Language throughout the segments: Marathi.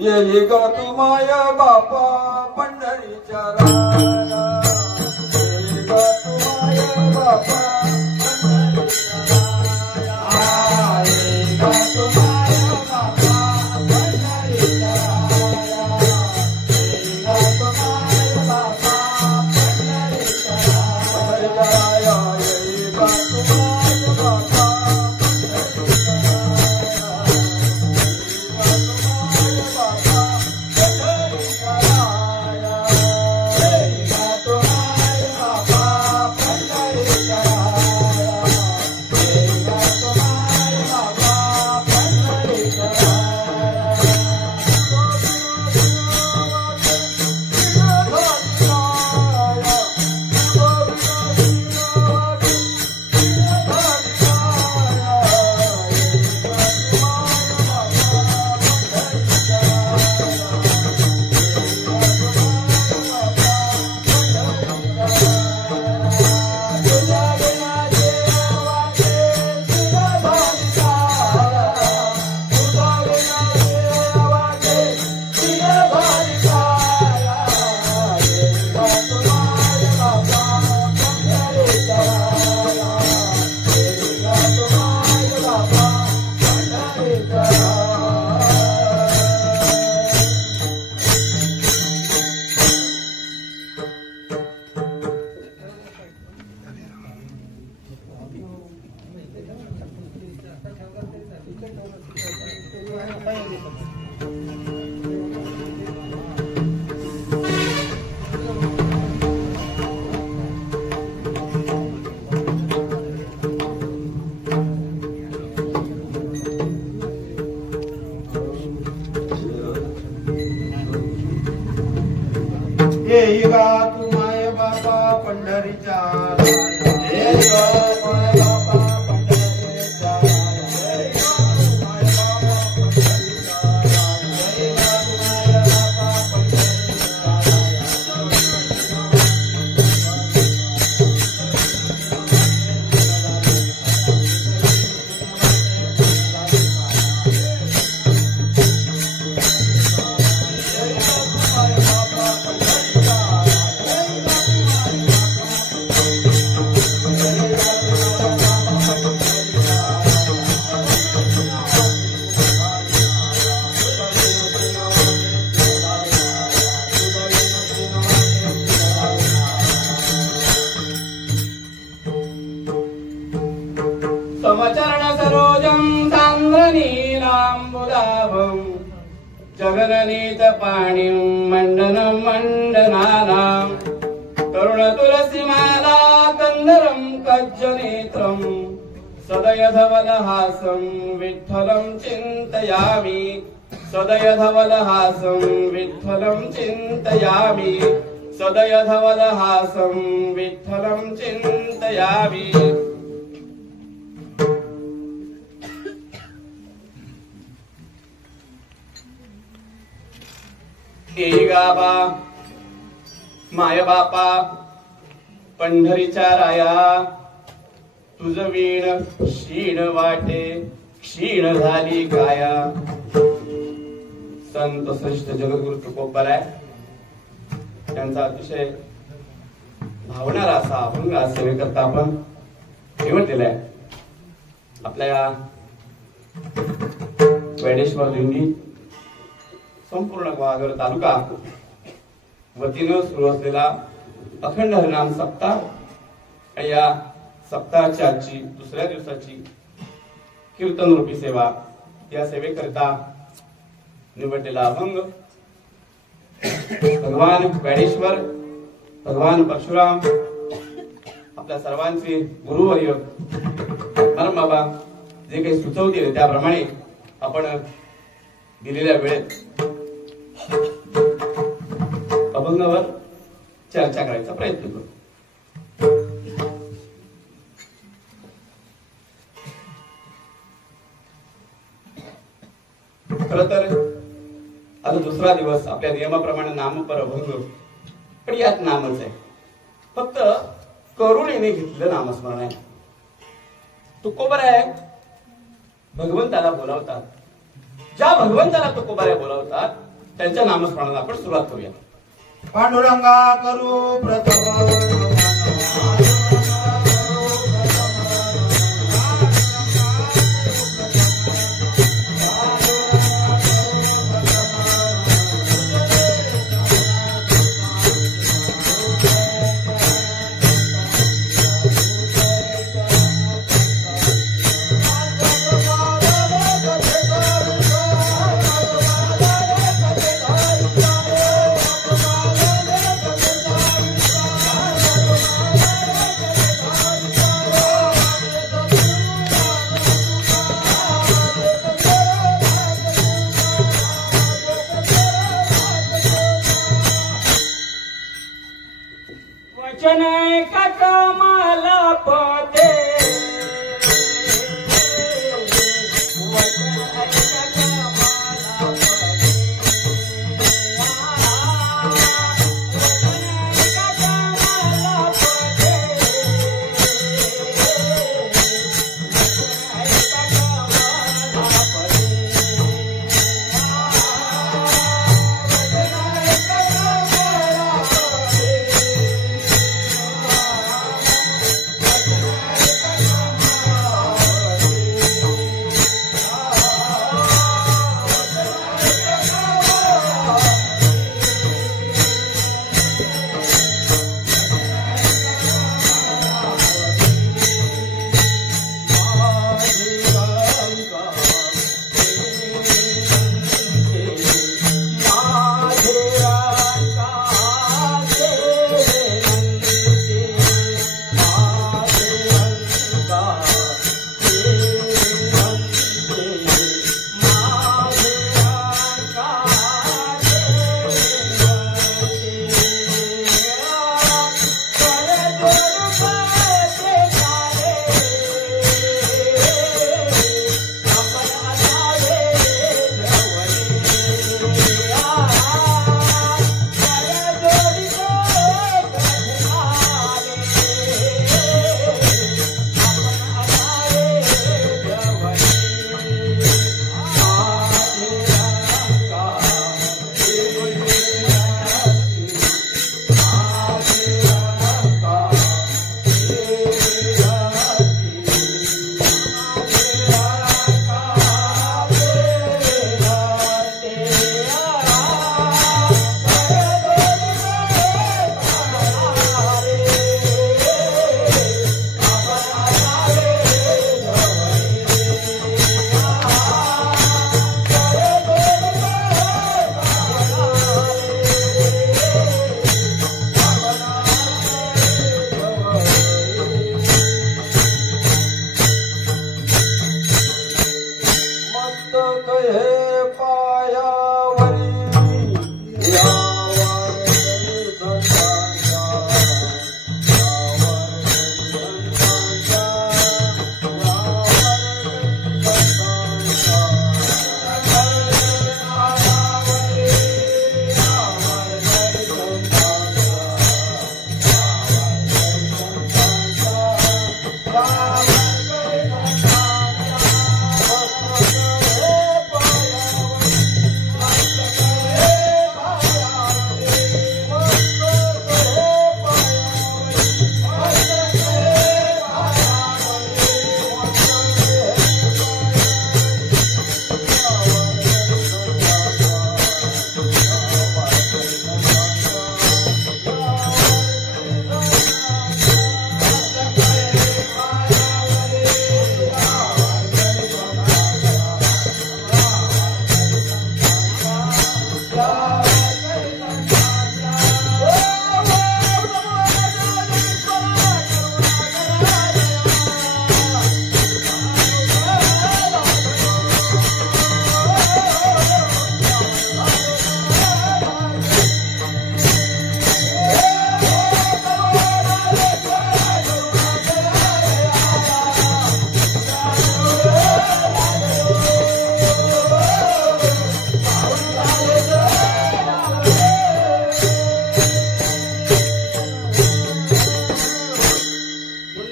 येई ग तुमाय बापा पंढरीच्या राया, येई ग तुमाय बापा पंढरीच्या राया, येई ग तुमाय बापा पंढरीच्या राया, येई ग तुमाय बापा पंढरीच्या राया, येई ग तुमाय बापा येई गा तुमाय बापा पंढरीच्या राया, येई गा तुमाय बापा पंढरीच्या राया, येई गा तुमाय बापा पंढरीच्या राया, येई गा तुमाय बापा पंढरीच्या समचरण सरोजं सान्द्रनीलाम्बुदाभं जगननीत पाणिं मण्डनं मण्डनानां तरुणतुलसीमाला कन्दरं कज्जनेत्रं सदयधवलहासं विठ्ठलं चिन्तयामि, सदयधवलहासं विठ्ठलं चिन्तयामि, सदयधवलहासं विठ्ठलं चिन्तयामि। येई गाबा माय बापा पंढरीच्या राया, तुझ वीण क्षीण वाटे क्षीण झाली काया। संत श्रेष्ठ जगद्गुरु तुकोबराय त्यांचा अतिशय भावणारा असा अभंग सेवेकरता आपण निवडलेला आहे। आपल्या वेडेश्वर दिंडी संपूर्ण ग्वागर तालुका वतीनं सुरू असलेला अखंड हरिनाम सप्ताह आणि या सप्ताहाची आजची दुसऱ्या दिवसाची कीर्तन रूपी सेवा, या सेवेकरिता निवडलेला अभंग भगवान वेडेश्वर, भगवान परशुराम, आपल्या सर्वांचे गुरुवर्य बाबा जे काही सुचवतील त्याप्रमाणे आपण दिलेल्या वेळेत अभंगावर चर्चा करायचा प्रयत्न करू। खरं तर आता दुसरा दिवस आपल्या नियमाप्रमाणे नामपरभंग, पण यात नामच आहे, फक्त करुणेने घेतलेलं नामस्मरण आहे. तुकोबराय भगवंताला बोलावतात. ज्या भगवंताला तुकोबराय बोलावतात त्यांच्या नामस्मरणाला आपण सुरुवात करूया. पांडुरंगा करू प्रथम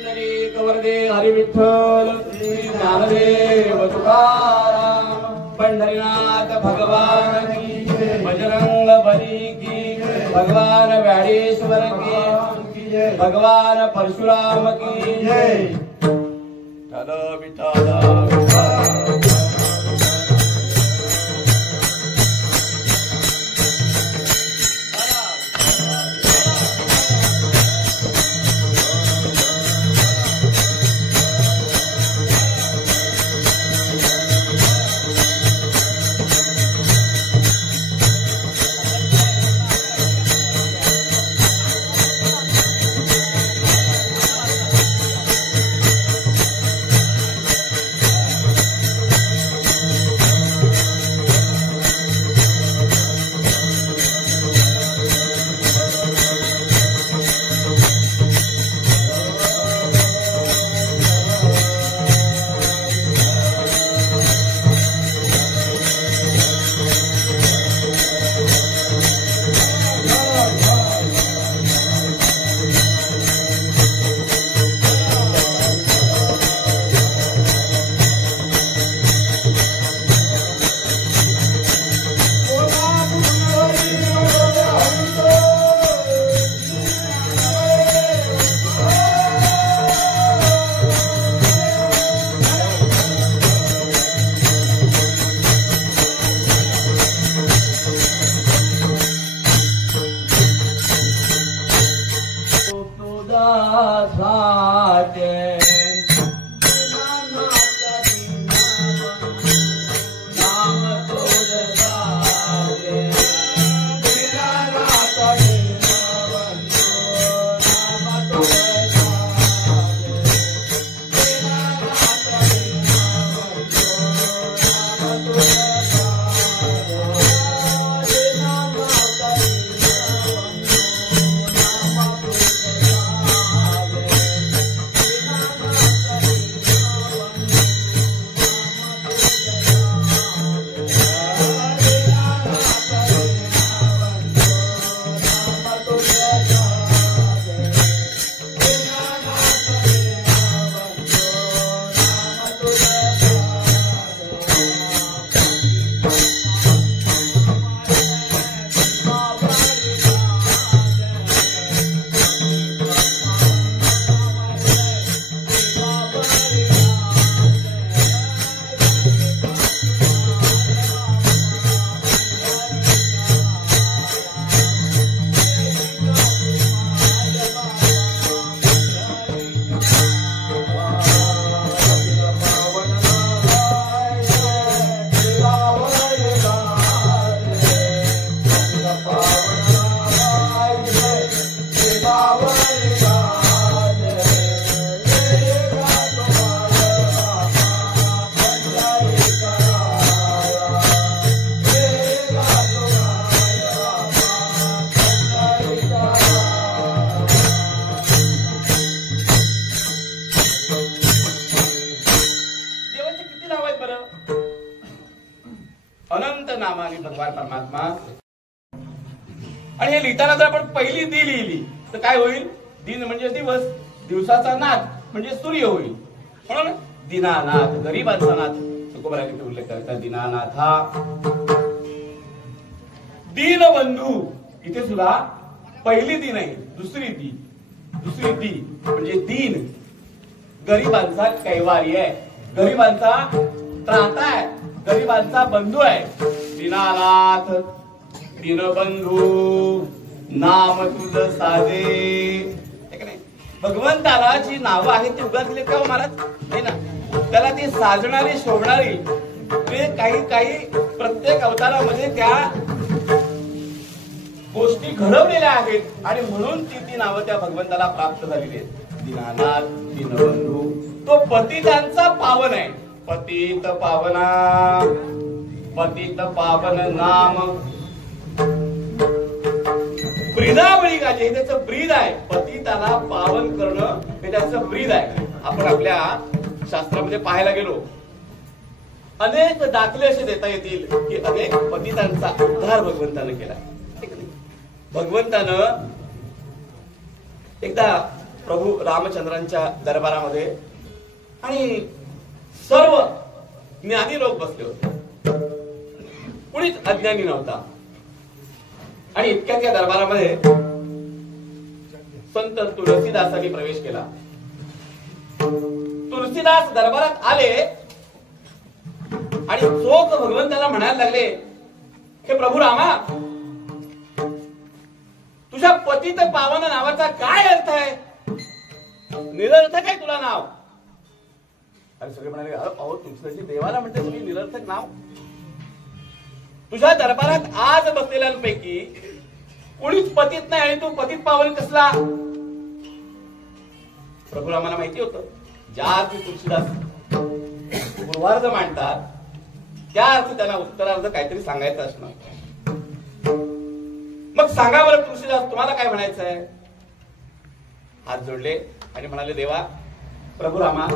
पुंडलिक वरदे हरी विठ्ठल श्री ज्ञानदेव तुकाराम पंढरीनाथ भगवान की बजरंग बली की भगवान व्याडेश्वर की भगवान परशुराम की जय विठ्ठल अनंत नामाने भगवान परमात्मा. आणि हे लिहिताना जर आपण पहिली दी लिहिली तर काय होईल? दिन म्हणजे दिवस, दिवसाचा नाथ म्हणजे सूर्य होईल. म्हणून दीनानाथ, गरीबांचा नाथ तुकोबाराने उल्लेख करतात. दीनानाथ हा दीनबंधू. इथे सुद्धा पहिली दी नाही, दुसरी दी. दुसरी दी म्हणजे दीन, गरीबांचा कैवारी आहे, गरीबांचा त्राता आहे, गरीबांचा बंधू आहे. दीनानाथ, दीनबंधू, नाम तुझ साधे. भगवंताला जी नावं आहेत ती उगा दिली का महाराज? नाही ना. त्याला ती साजणारी, शोभणारी काही काही प्रत्येक अवतारामध्ये त्या गोष्टी घडवलेल्या आहेत आणि म्हणून ती नावं त्या भगवंताला प्राप्त झालेली आहेत. दीनानाथ, दीनबंधू. तो पतितांचा पावन आहे. पतित पावना, पतित पावन नाम. ब्रीदावळी गाजे हे त्याचं ब्रीद आहे. पतिताला पावन करणं हे त्याचं ब्रीद आहे. आपण आपल्या शास्त्रामध्ये पाहायला गेलो अनेक दाखले असे देता येतील की अनेक पतितांचा उद्धार भगवंतानं केला. भगवंतानं एकदा प्रभू रामचंद्रांच्या दरबारामध्ये आणि सर्व ज्ञानी लोक बसले होते, कुणीच अज्ञानी नव्हता. आणि इतक्यात या दरबारामध्ये संत तुलसीदासांनी प्रवेश केला. तुलसीदास दरबारात आले आणि चोख भगवंताला म्हणायला लागले, हे प्रभू रामा, तुझ्या पतित पावन नावाचा काय अर्थ आहे? निरर्थक आहे तुला नाव. अरे सगळे म्हणाले, अहो तुलसी देवाला म्हणते तुम्ही निरर्थक नाव? तुझ्या दरबारात आज बसलेल्यांपैकी कोणीच पतित नाही आणि तू पतित पावन कसला? प्रभू रामाला माहिती होतं, ज्या अर्थी तुलसीदास पूर्वार्ध मांडतात त्या अर्थी त्यांना उत्तरार्ध काहीतरी सांगायचं असणार. मग सांगा बरं तुलसीदास, तुम्हाला काय म्हणायचं आहे? हात जोडले आणि म्हणाले, देवा प्रभू रामा,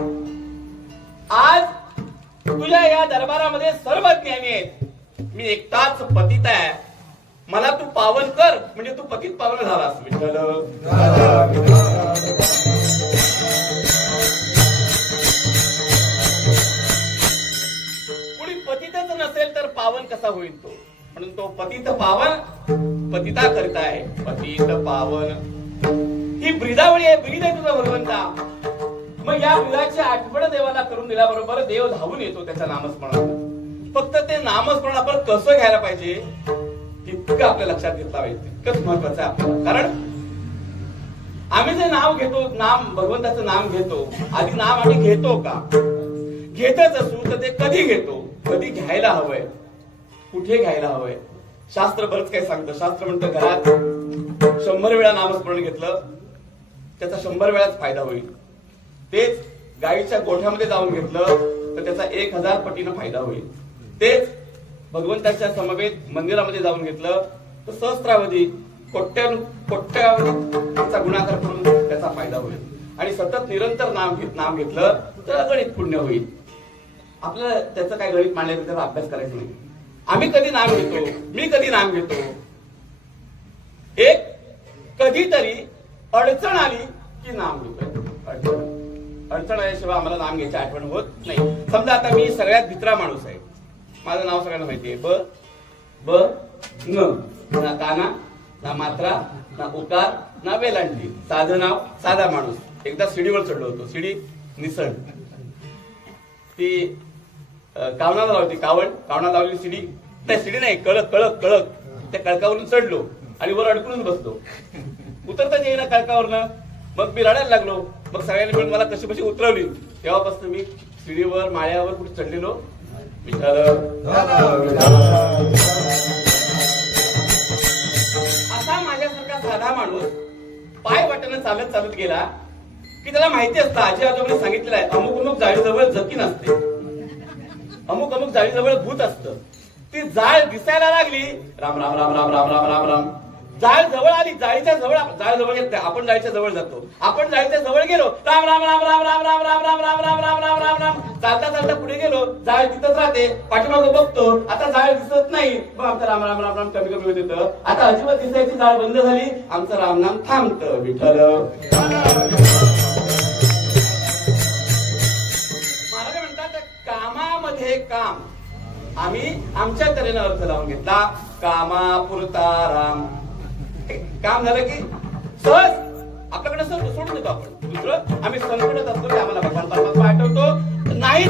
आज तुझ्या या दरबारामध्ये सर्व ज्ञानी आहेत, मी एकटाच पतित आहे, मला तू पावन कर म्हणजे तू पतित पावन झालास. विठ्ठल कुणी पतितच नसेल तर पावन कसा होईल तो? म्हणून तो पतित पावन पतिता करता आहे. पतित पावन ही ब्रीदावळी आहे, ब्रीद आहे तुझा भगवंता. मग या ब्रीदाची आठवण देवाला करून दिल्याबरोबर देव धावून येतो त्याच्या नामस्मरणात. फक्त ते नामस्मरण आपण कसं घ्यायला पाहिजे तितकं आपल्या लक्षात घेतलं पाहिजे, तितकंच महत्वाचं आहे आपल्याला. कारण आम्ही जे नाव घेतो, नाम भगवंताचं नाम घेतो, आधी नाम आम्ही घेतो का? घेतच असू तर ते कधी घेतो, कधी घ्यायला हवंय, कुठे घ्यायला हवंय? शास्त्र बरंच काही सांगतं. शास्त्र म्हणतं घरात 100 वेळा नामस्मरण घेतलं त्याचा 100 वेळाच फायदा होईल. तेच गाईच्या गोठ्यामध्ये जाऊन घेतलं तर त्याचा 1000 पटीनं फायदा होईल. तेच भगवंताच्या समवेत मंदिरामध्ये जाऊन घेतलं तर सहस्त्रावधी कोट्यावधीचा गुणाकार करून त्याचा फायदा होईल. आणि सतत निरंतर नाम घेतलं तर अगणित पुण्य होईल. आपल्याला त्याचं काय गणित मांडलं त्याचा अभ्यास करायचा नाही. आम्ही कधी नाम घेतो, मी कधी नाम घेतो, एक कधीतरी अडचण आली की नाम घेतो. अडचण आल्याशिवाय आम्हाला नाम घ्यायची आठवण होत नाही. समजा आता मी सगळ्यात भित्रा माणूस आहे, माझं नाव सगळ्यांना माहितीये, ब न, ना काना, ना मात्रा, ना उकार, ना वेलांटी, साधं नाव, साधा माणूस. एकदा शिडीवर चढलो होतो, शिडी निसण, ती कावणाला लावली, कावणा लावली शिडी, त्या शिडी नाही कळक कळक कळक, त्या कळकावरून चढलो आणि वर अडकूनच बसलो. उतरताच येईना कळकावरनं. मग मी रडायला लागलो. मग सगळ्यांनी मिळून मला कशी कशी उतरवली. तेव्हापासून मी शिडीवर माळ्यावर कुठे चढलेलो. असा माझ्यासारखा साधा माणूस पाय वाटणं चालत चालत गेला की त्याला माहिती असतं, आजी आजोबांनी सांगितलेलं आहे, अमुक अमुक जाळीजवळ जकी नसते, अमुक अमुक जाळीजवळ भूत असतं. ती जाळ दिसायला लागली, राम राम राम राम राम राम राम राम, जाळ जवळ आली, जाळीच्या जवळ, जाळ जवळ येत नाही, आपण जाळीच्या जवळ जातो, आपण जाळीच्या जवळ गेलो, राम राम राम राम राम राम राम राम राम राम राम राम राम राम, चालता चालता पुढे गेलो, जाळ तिथंच राहते, पाठीमागं बघतो, आता जाळ दिसत नाही, मग आमचं राम राम राम राम कमी कमी होत येतं. आता अजिबात दिसायची जाळ बंद झाली, आमचं रामनाम थांबतं. विठ्ठल महाराज म्हणतात, कामामध्ये काम आम्ही आमच्या तऱ्हेनं अर्थ लावून घेतला. कामापुरता राम. काम झालं की सहज आपल्याकडे सहज सोडून देतो आपण. दुसरं आम्ही संकटात असतो की आम्हाला भगवान परमात्मा आठवतो नाही,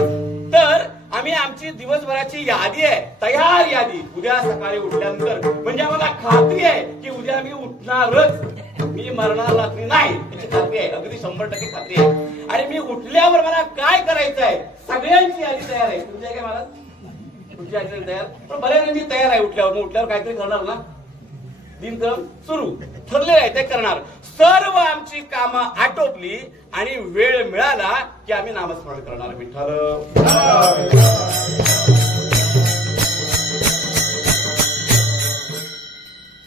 तर आम्ही आमची दिवसभराची यादी आहे, तयार यादी, उद्या सकाळी उठल्यानंतर म्हणजे आम्हाला खात्री आहे की उद्या मी उठणारच, मी मरणार नाही याची खात्री आहे, अगदी 100% खात्री आहे. आणि मी उठल्यावर मला काय करायचं आहे सगळ्यांची यादी तयार आहे. तुमची आहे काय महाराज? तुमची यादी तयार? पण बऱ्याच तयार आहे. उठल्यावर मग उठल्यावर काहीतरी करणार ना, दिनक्रम सुरू ठरले आहे ते करणार. सर्व आमची कामं आटोपली आणि वेळ मिळाला की आम्ही नामस्मरण करणार. विठ्ठल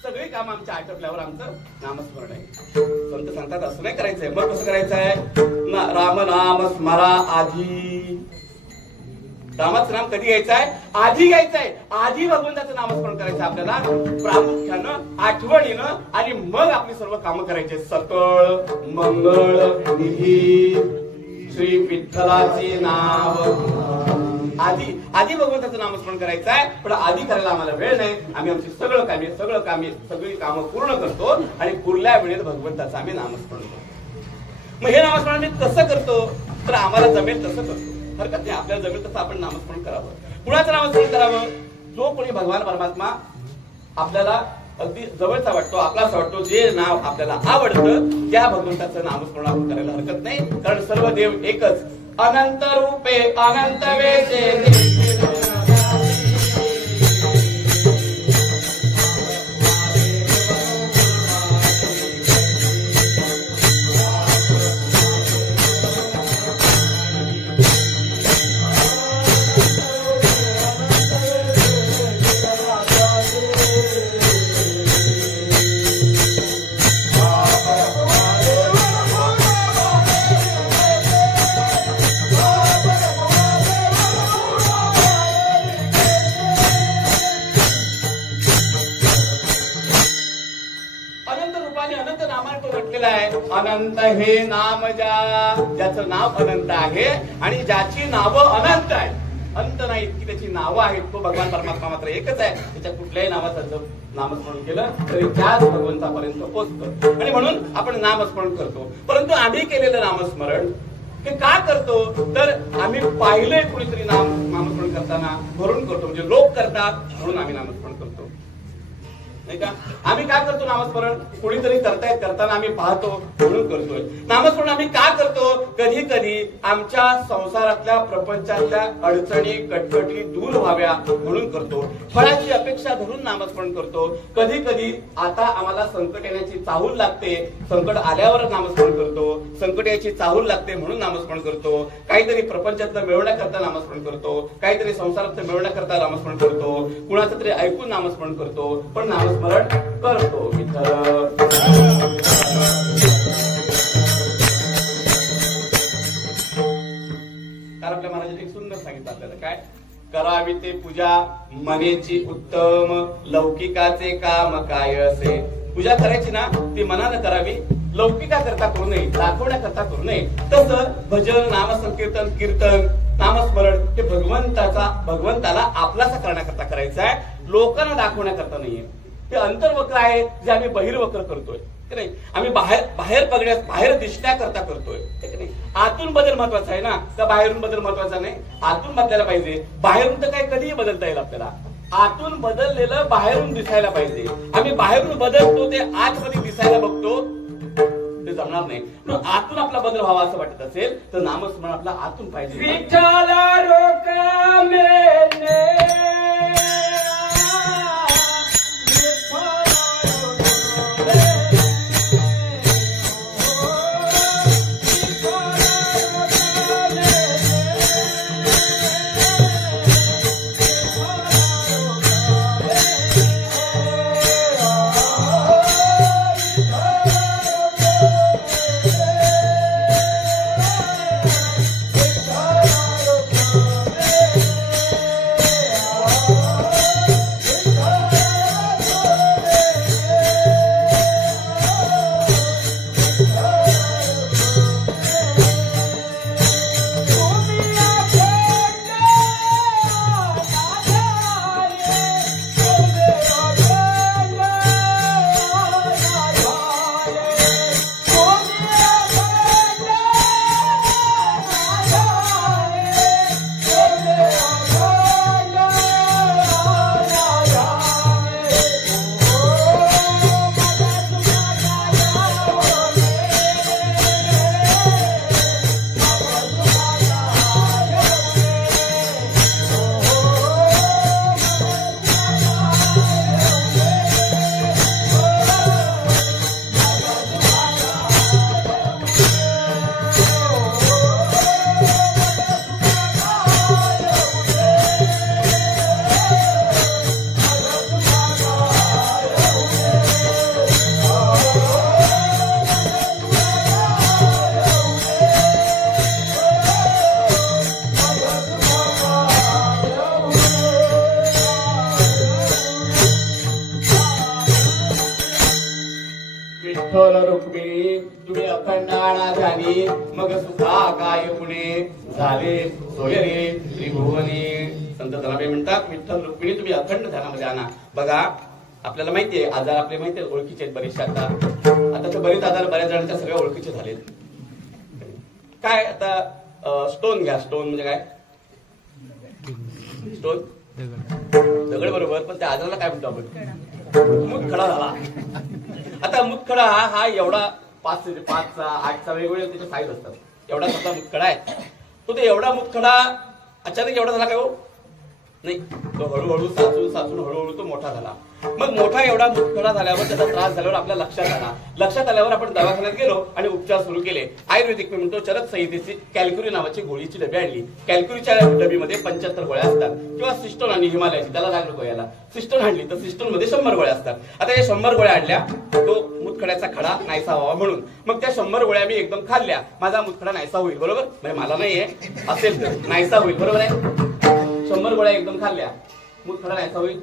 सगळी कामं आमच्या आटोपल्यावर आमचं नामस्मरण आहे. संत सांगतात असं नाही करायचंय. मग कसं करायचंय? राम नाम स्मरा आधी. रामाचं नाम कधी घ्यायचं आहे? आधी घ्यायचं आहे. आधी भगवंताचं नामस्मरण करायचं आपल्याला प्रामुख्यानं, आठवणीनं, आणि मग आपली सर्व कामं करायचे. सकळ मंगळ निधी श्री विठ्ठलाचे नाव. आधी भगवंताचं नामस्मरण करायचं आहे, पण आधी करायला आम्हाला वेळ नाही. आम्ही आमची सगळी कामं पूर्ण करतो आणि पुरल्या वेळेत भगवंताचं आम्ही नामस्मरण करतो. मग हे नामस्मरण मी कसं करतो? तर आम्हाला जमेल तसं करतो, हरकत नाही. आपल्याला जमेल तसं आपण नामस्मरण करावं. कुणाचं नामस्मरण करावं? जो कोणी भगवान परमात्मा आपल्याला अगदी जवळचा वाटतो, आपलाच वाटतो, जे नाव आपल्याला आवडतं त्या भगवंताचं नामस्मरण आपण करायला हरकत नाही. कारण सर्व देव एकच. अनंत रूपे अनंत वेशे अनंत हे नाम ज्याचं नाव अनंत आहे आणि ज्याची नावं अनंत आहे. अंत नाही की त्याची नावं आहेत, तो भगवान परमात्मा मात्र एकच आहे. त्याच्या कुठल्याही नावाचं जर नामस्मरण केलं तरी त्याच भगवंतापर्यंत पोहोचतो. आणि म्हणून आपण नामस्मरण करतो. परंतु आम्ही केलेलं नामस्मरण हे का करतो? तर आम्ही पाहिलंय कुणीतरी नामस्मरण करताना भरून करतो, म्हणजे लोक करतात म्हणून आम्ही नामस्मरण करतो, नाही का? आम्ही काय करतो नामस्मरण? कोणीतरी करताना आम्ही पाहतो म्हणून करतोय. नामस्मरण आम्ही का करतो? कधी कधी आमच्या संसारातल्या प्रपंचातल्या अडचणी कटकटी दूर व्हाव्या म्हणून करतो. फळाची अपेक्षा धरून नामस्मरण करतो. कधी कधी आता आम्हाला संकट येण्याची चाहूल लागते, संकट आल्यावर नामस्मरण करतो. संकट याची चाहूल लागते म्हणून नामस्मरण करतो. काहीतरी प्रपंचातलं मिळवण्याकरता नामस्मरण करतो, काहीतरी संसारातलं मिळवण्याकरता नामस्मरण करतो, कुणाचं तरी ऐकून नामस्मरण करतो, पण नामस्मरण करतो. विठ्ठल कारण आपल्या महाराजांनी एक सुंदर सांगितलं आपल्याला, काय करावी ते पूजा मनेची उत्तम, लौकिकाचे काम काय असे. पूजा करायची ना ती मनानं करावी, लौकिका करता करू नये, दाखवण्याकरता करू नये. तसं भजन, नामसंकीर्तन, कीर्तन, नामस्मरण हे भगवंताला आपलासा करण्याकरता करायचं आहे, लोकांना दाखवण्याकरता नाहीये. हे अंतर्वक्र आहे जे आम्ही बहिर्वक्र करतोय, नाही. आम्ही बाहेर दिसण्याकरता करतोय, ठीक नाही. आतून बदल महत्वाचा आहे ना, का बाहेरून बदल महत्वाचा नाही? आतून बदलायला पाहिजे. बाहेरून तर काय कधीही बदलता येईल आपल्याला. आतून बदललेलं बाहेरून दिसायला पाहिजे. आम्ही बाहेरून बदलतो ते आतमध्ये दिसायला बघतो, ते जमणार नाही. आतून आपला बदल व्हावा असं वाटत असेल तर नामस्मरण आपला आतून पाहिजे. विठ्ठला रुक्मिणी तुम्ही अखंडाणा झाली मग सुखा काय पुणे झाले सोयरे त्रिभुवनी. संत जनाबे म्हणतात विठ्ठल रुक्मिणी तुम्ही अखंड ध्यानामध्ये आणा. बघा आपल्याला माहितीये आजार आपले माहितीये ओळखीचे आहेत बरेचसे. आता तर बरेच आजार बऱ्याच जणांच्या सगळ्या ओळखीचे झालेत. काय आता स्टोन घ्या. स्टोन म्हणजे काय? स्टोन दगड बरोबर, पण त्या आजाराला काय म्हणतो आपण? मुतखडा झाला. आता मुतखडा हा एवढा 5चा 8चा वेगवेगळे त्याचे साईज असतात. एवढा मोठा मुतखडा आहे. तो ते एवढा मुतखडा अचानक एवढा झाला काय हो? नाही, तो हळूहळू साचून हळूहळू तो मोठा झाला. मग मोठा एवढा मुतखडा झाल्यावर त्याचा त्रास झाल्यावर आपल्या लक्षात आला. लक्षात आल्यावर आपण दवाखान्यात गेलो आणि उपचार सुरू केले. आयुर्वेदिक मी म्हणतो चरक संहितेची कॅल्क्युरी नावाची गोळीची डबी आणली. कॅल्क्युरीच्या डबीमध्ये 75 गोळ्या असतात किंवा सिस्टोन आणि हिमालयाची, त्याला लागलो गोळ्याला. सिस्टोन आणली तर सिस्टोन मध्ये 100 गोळ्या असतात. आता या 100 गोळ्या आणल्या तो मुतखड्याचा खडा नाहीसा व्हावा म्हणून. मग त्या 100 गोळ्या मी एकदम खाल्ल्या. माझा मुतखडा नाहीसा होईल बरोबर. म्हणजे मला नाहीये असेल तर नाहीसा होईल बरोबर आहे. 100 गोळ्या एकदम खाल्ल्या, मुतखडा नाहीसा होईल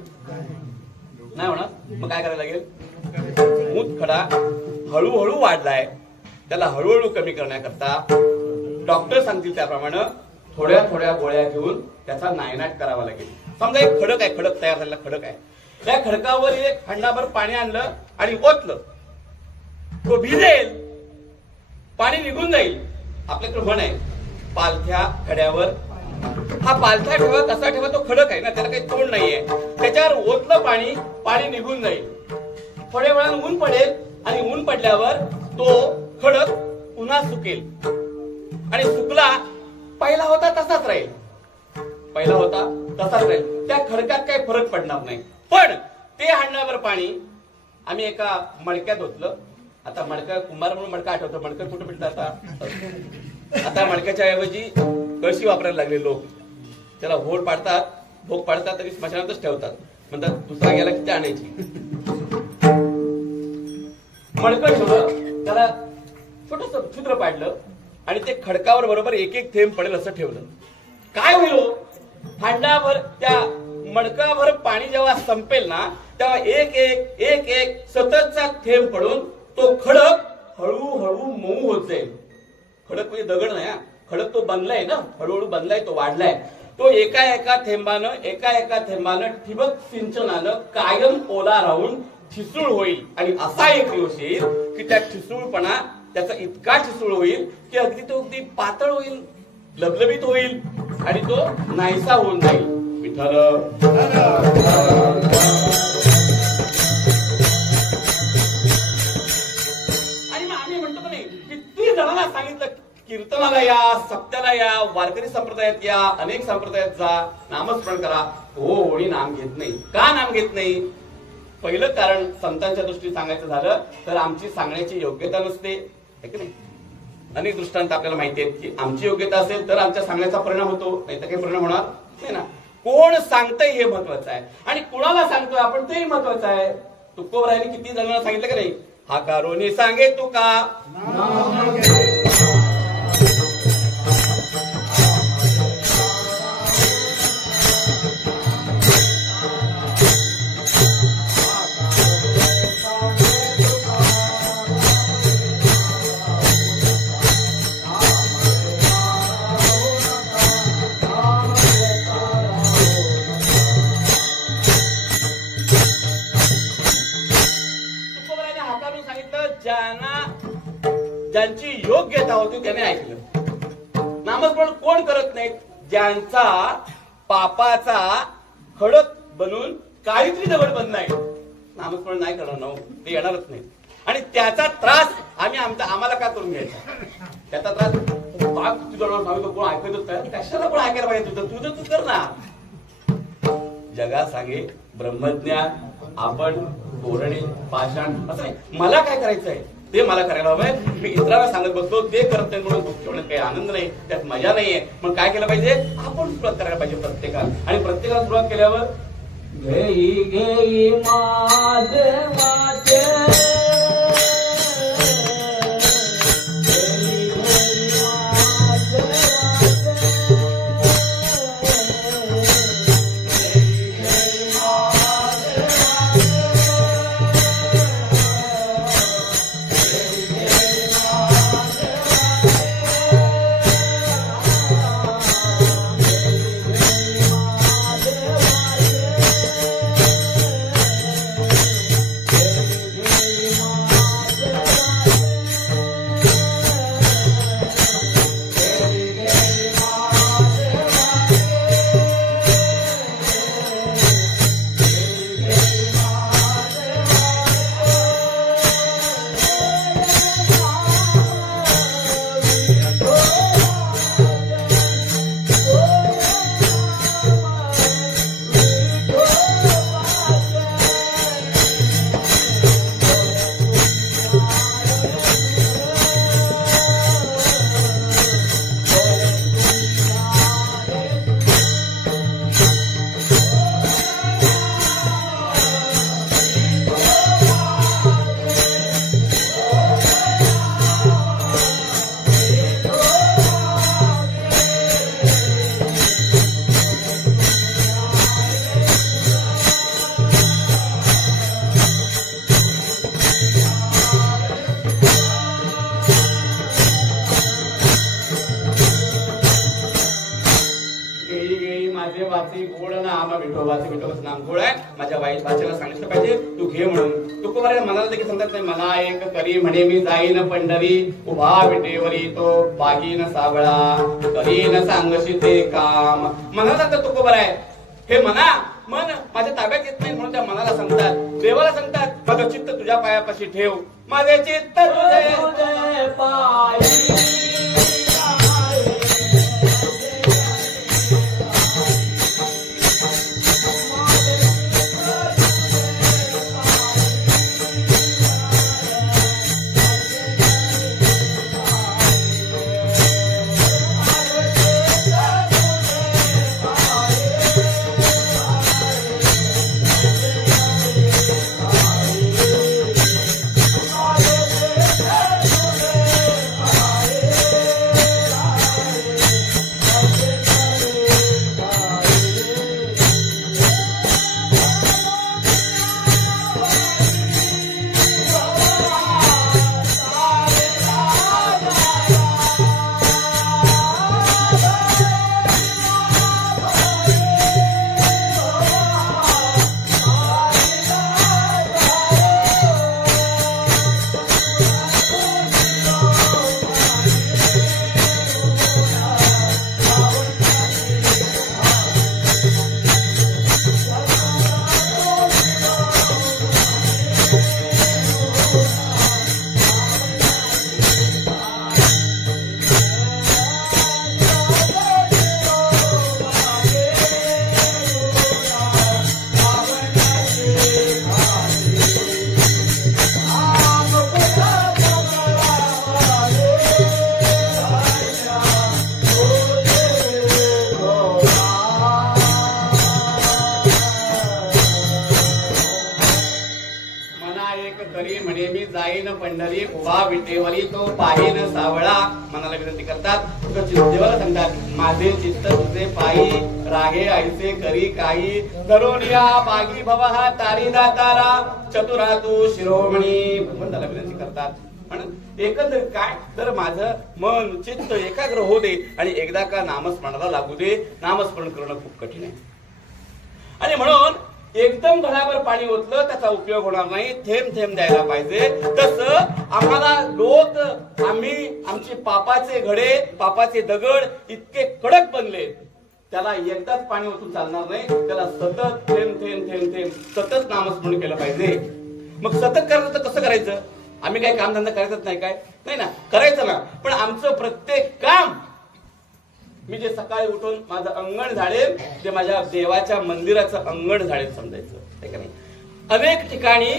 नाही होणार. मग काय करायला लागेल? मुतखडा हळूहळू वाढलाय, त्याला हळूहळू कमी करण्याकरता डॉक्टर सांगतील त्याप्रमाणे थोड्या थोड्या गोळ्या घेऊन त्याचा नायनाट करावा लागेल. समजा एक खडक आहे, खडक तयार झालेला खडक आहे. त्या खडकावर एक हंडाभर पाणी आणलं आणि ओतलं, तो भिजेल, पाणी निघून जाईल. आपल्याकडे म्हण आहे पालथ्या खड्यावर. हा पालथा ठेवा कसा ठेवा, तो खडक आहे ना, त्याला काही तोंड नाहीये. त्याच्यावर ओतलं पाणी, पाणी निघून जाईल. थोड्या वेळानं ऊन पडेल आणि ऊन पडल्यावर तो खडक पुन्हा सुकेल आणि सुकला पहिला होता तसाच राहील. पहिला होता तसाच राहील. त्या खडकात काही फरक पडणार नाही. पण ते हांडाभर पाणी आम्ही एका मडक्यात ओतलं. आता मडका कुंभार म्हणून मडका आठवतो. मडकं कुठं भेटतं आता मडक्याच्या ऐवजी कळशी वापरायला लागले लोक. त्याला भोग पाडतात तरी स्मशानातच ठेवतात. म्हणतात दुसरा गेला की ते आणायची. मडकं ठेवलं, त्याला छोटस छिद्र पाडलं आणि ते खडकावर बरोबर एक एक थेंब पडेल असं ठेवलं. काय होईल? हांडाभर त्या मडकाभर पाणी जेव्हा संपेल ना तेव्हा एक एक सततचा थेंब पडून तो खडक हळूहळू मऊ होत जाईल. खडक म्हणजे दगड नाही, खडक तो बनलाय ना, हळूहळू बनलाय, तो वाढलाय. तो एका एका थेंबानं ठिबक सिंचनानं कायम ओला राहून ठिसूळ होईल. आणि असा एक दिवस येईल की त्या ठिसूळपणा त्याचा इतका ठिसूळ होईल की अगदी पातळ होईल, लबलबीत होईल आणि तो नाहीसा होऊन जाईल. विठ्ठल आणि मग आम्ही म्हणतो नाही किती जणांना सांगितलं कीर्तनाला या, सप्त्याला या, वारकरी संप्रदायात या, अनेक संप्रदायात जा, नामस्मरण करा. कोणी नाम घेत नाही. का नाम घेत नाही? पहिलं कारण संतांच्या दृष्टीने सांगायचं झालं तर आमची सांगण्याची योग्यता नसते. अनेक दृष्टांत आपल्याला माहिती आहेत की आमची योग्यता असेल तर आमच्या सांगण्याचा परिणाम होतो, नाही तर काही परिणाम होणार नाही ना. कोण सांगतंय हे महत्वाचं आहे आणि कुणाला सांगतोय आपण तेही महत्वाचं आहे. तुकोबरायांनी किती जणांना सांगितलं का नाही? हा कारोनी सांगे तुका ज्यांची योग्यता होती त्याने ऐकलं. नामस्मरण कोण करत नाहीत? ज्यांचा पापाचा खडक बनून काहीतरी दगड बनलाय. नामस्मरण नाही करणार ना, ते येणारच नाही. आणि त्याचा त्रास आम्हाला का करून घ्यायचा? त्याचा त्रास कोण ऐकतच नाही. कशाला कोण ऐकायला पाहिजे? तुझं तू कर ना. जगा सांगे ब्रह्मज्ञान, आपण तोरणे पाषाण असं नाही. मला काय करायचंय ते मला करायला हवंय. मी इतरांना सांगत बसतो ते करत नाही म्हणून दुःख ठेवण्यात काही आनंद नाही, त्यात मजा नाहीये. मग काय केलं पाहिजे? आपण सुरुवात करायला पाहिजे प्रत्येकाला. आणि प्रत्येकाला सुरुवात केल्यावर घेई घेई माधवाचे माझे वाचे गोड नाम विठोबाचे विठोबाचं नाम गोड आहे. माझ्या वाईट भाषेला सांगितलं पाहिजे तू घे म्हणून. तुकोबाराया मनाला देखील सांगतात नाही, मला एक करी म्हणे मी जाईन पंढरी, उभा विटेवरी तो पागीन सावळा, करीन सांगशी ते काम. मनाला सांगतात तुकोबाराय, हे मना मन माझ्या ताब्यात येत नाही म्हणून त्या मनाला सांगतात. देवाला सांगतात माझं चित्त तुझ्या पायापाशी ठेव, माझे चित्त तुझे पायी. पंढरी उभा विटेवरी तो पाहिन सावळा. मनाला विनंती करतात, देवाला सांगतात माझे चित्त तुझे पायी, रागे ऐसे करी काही, तरुणिया बागी भव हा तारी दातारा, चतुरा तू शिरोमणी. भगवंताला विनंती करतात. पण एकंदर काय तर माझं मन चित्त एकाग्र होऊ दे आणि एकदा का नामस्मरणाला लागू दे. नामस्मरण करणं खूप कठीण आहे आणि म्हणून एकदम घडाभर पाणी ओतलं त्याचा उपयोग होणार नाही, थेंब थेंब द्यायला पाहिजे. तसं आम्हाला लोक आमचे पापाचे घडे पापाचे दगड इतके कडक बनले, त्याला एकदाच पाणी ओतून चालणार नाही. त्याला सतत थेंब थेंब थेंब थेंब सतत नामस्मरण केलं पाहिजे. मग सतत करायचं तर कसं करायचं? आम्ही काही कामधंदा करायचंच नाही काय? नाही ना, करायचं ना. पण आमचं प्रत्येक काम, मी जे सकाळी उठून माझं अंगण झाडेल ते माझ्या देवाच्या मंदिराचं अंगण झाडेल समजायचं, आहे का नाही? अनेक ठिकाणी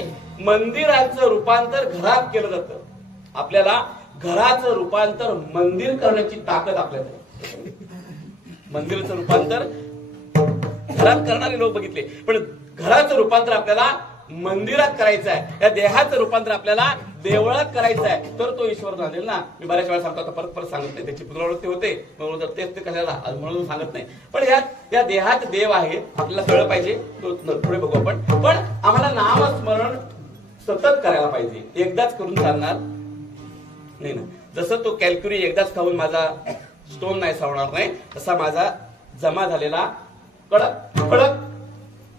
मंदिराचं रूपांतर घरात केलं जातं. आपल्याला घराचं रूपांतर मंदिर करण्याची ताकद आपल्यात आहे. मंदिराचं रूपांतर घरात करणारे लोक बघितले, पण घराचं रूपांतर आपल्याला मंदिरात करायचं आहे. या देहाचं रूपांतर आपल्याला देवळात करायचं आहे, तर तो ईश्वर जाणेल ना. मी बऱ्याच वेळा सांगतो, परत परत सांगत नाही, त्याची पुनरावृत्ती होते तेच ते कशाला म्हणून सांगत नाही. पण या देहात देव आहे आपल्याला कळलं पाहिजे, तो पुढे बघू आपण. पण आम्हाला नामस्मरण सतत करायला पाहिजे, एकदाच करून चालणार नाही ना. जसं तो कॅल्क्युरी एकदाच खाऊन माझा स्टोन नाही सावणार नाही, तसा माझा जमा झालेला कडक कडक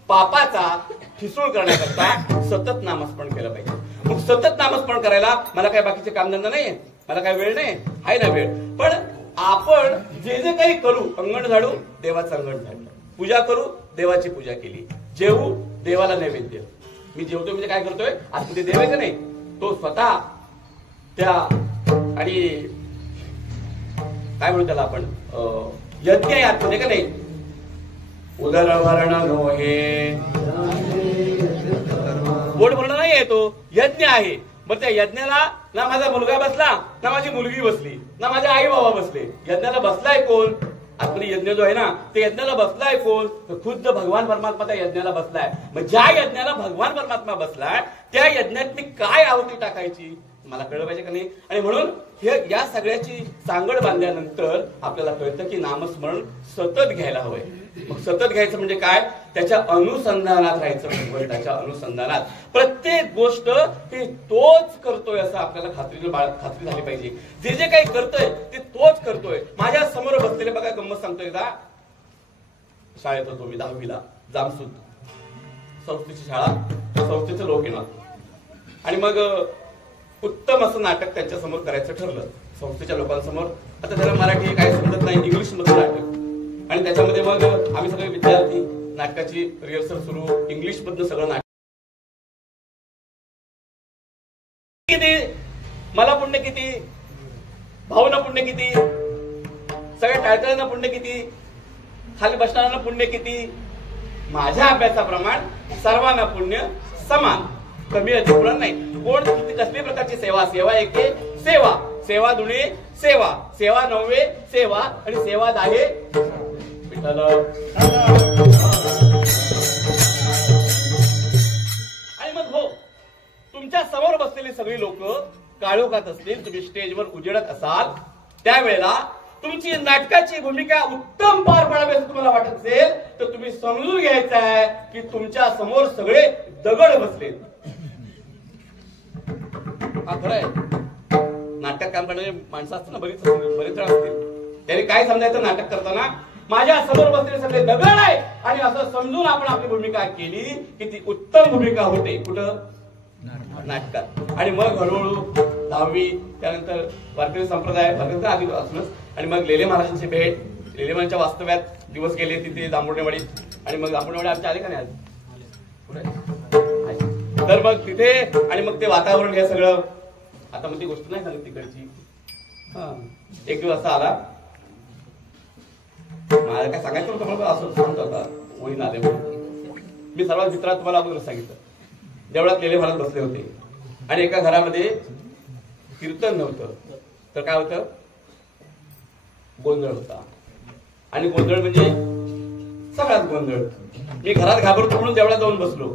पापाचा ठिसूळ करण्याकरता सतत नामस्मरण केलं पाहिजे. मग सतत नामस्मरण करायला मला काय बाकीचे कामधंदा नाहीये, मला काय वेळ नाही आहे ना वेळ. पण आपण जे जे काही करू, अंगण झाडू देवाचं अंगण झाडलं, पूजा करू देवाची पूजा केली, जेवू देवाला नैवेद्य. मी जेवतो म्हणजे काय करतोय, आतमध्ये देव आहे का नाही, तो स्वतः त्या आणि काय म्हणू त्याला आपण यज्ञ आहे आतमध्ये का नाही. उदरवर्ण नोहे पोट भरणं नाही आहे, तो यज्ञ आहे. बरं त्या यज्ञाला ना माझा मुलगा बसला, ना माझी मुलगी बसली, ना माझे आई बाबा बसले. यज्ञाला बसलाय कोण? आपली यज्ञ जो आहे ना, ते यज्ञाला बसलाय कोण? तर खुद्द भगवान परमात्मा त्या यज्ञाला बसलाय. मग ज्या यज्ञाला भगवान परमात्मा बसलाय त्या यज्ञात मी काय आहुती टाकायची मला कळलं पाहिजे का नाही. आणि म्हणून हे या सगळ्याची सांगड बांधल्यानंतर आपल्याला कळतं की नामस्मरण सतत घ्यायला हवंय. मग सतत घ्यायचं म्हणजे काय, त्याच्या अनुसंधानात राहायचं. भगवंताच्या अनुसंधानात प्रत्येक गोष्ट ही तोच करतोय असं आपल्याला खात्री झाली पाहिजे. जे जे काही करतोय ते तोच करतोय. माझ्या समोर बसलेले बघा, गंमत सांगतोय एकदा, शाळेत होतो मी 10वीला, जामसूत संस्थेची शाळा, संस्थेचे लोक येणार आणि मग उत्तम असं नाटक त्यांच्या समोर करायचं ठरलं संस्थेच्या लोकांसमोर. आता त्याला मराठी काय समजत नाही, इंग्लिश मधलं नाटक आणि त्याच्यामध्ये मग आम्ही सगळे विद्यार्थी नाटकाची रिहर्सल सुरू, इंग्लिश मधलं सगळं नाटक. किती मला पुण्य किती, भाऊना पुण्य किती, सगळ्या टाळकऱ्यांना पुण्य किती, खाली बसणाऱ्यांना पुण्य किती. माझ्या अभ्यासाप्रमाण सर्वांना पुण्य समान, कमी अधिक पुढे नाही. कोण कसली प्रकारची सेवा, सेवा एके सेवा, सेवा दुणे सेवा, सेवा नववे सेवा आणि सेवा दाहे विठ्ठल. आणि मग हो, तुमच्या समोर बसलेली सगळी लोक काळोखात असतील, तुम्ही स्टेजवर उजेडत असाल, त्यावेळेला तुमची नाटकाची भूमिका उत्तम पार पाडावी असं तुम्हाला वाटत असेल तर तुम्ही समजून घ्यायचं आहे की तुमच्या समोर सगळे दगड बसलेत. हा खरं आहे. नाटक काम करणारे माणसं असतात ना, बरीच जण असतील, त्यांनी काय समजायचं नाटक करताना, माझ्या समोर बसलेले सगळे दगड आहे आणि असं समजून आपण आपली भूमिका केली की ती उत्तम भूमिका होते. कुठं? नाटकात. आणि मग हळूहळू 10वी, त्यानंतर वारकरी संप्रदाय, वारकरी आधीपासूनच, आणि मग लेले महाराजांची भेट, लेले महाराजांच्या वास्तव्यात दिवस गेले तिथे जांभुळनेवाडीत. आणि मग जांभुळनेवाडी आमच्या आले का नाही आज? तर मग तिथे आणि मग ते वातावरण हे सगळं, आता मग ती गोष्ट नाही सांगत तिकडची. एक दिवस असा आला, मला काय सांगायचं होतं मला, असं सांगत होता वहीन आले म्हणून. मी सर्वात मित्रात तुम्हाला अगोदर सांगितलं, देवळात लेले महाराज बसले होते आणि एका घरामध्ये कीर्तन नव्हतं तर काय होतं, गोंधळ होता. आणि गोंधळ म्हणजे सगळ्यात गोंधळ. मी घरात घाबरतो म्हणून देवळात जाऊन बसलो.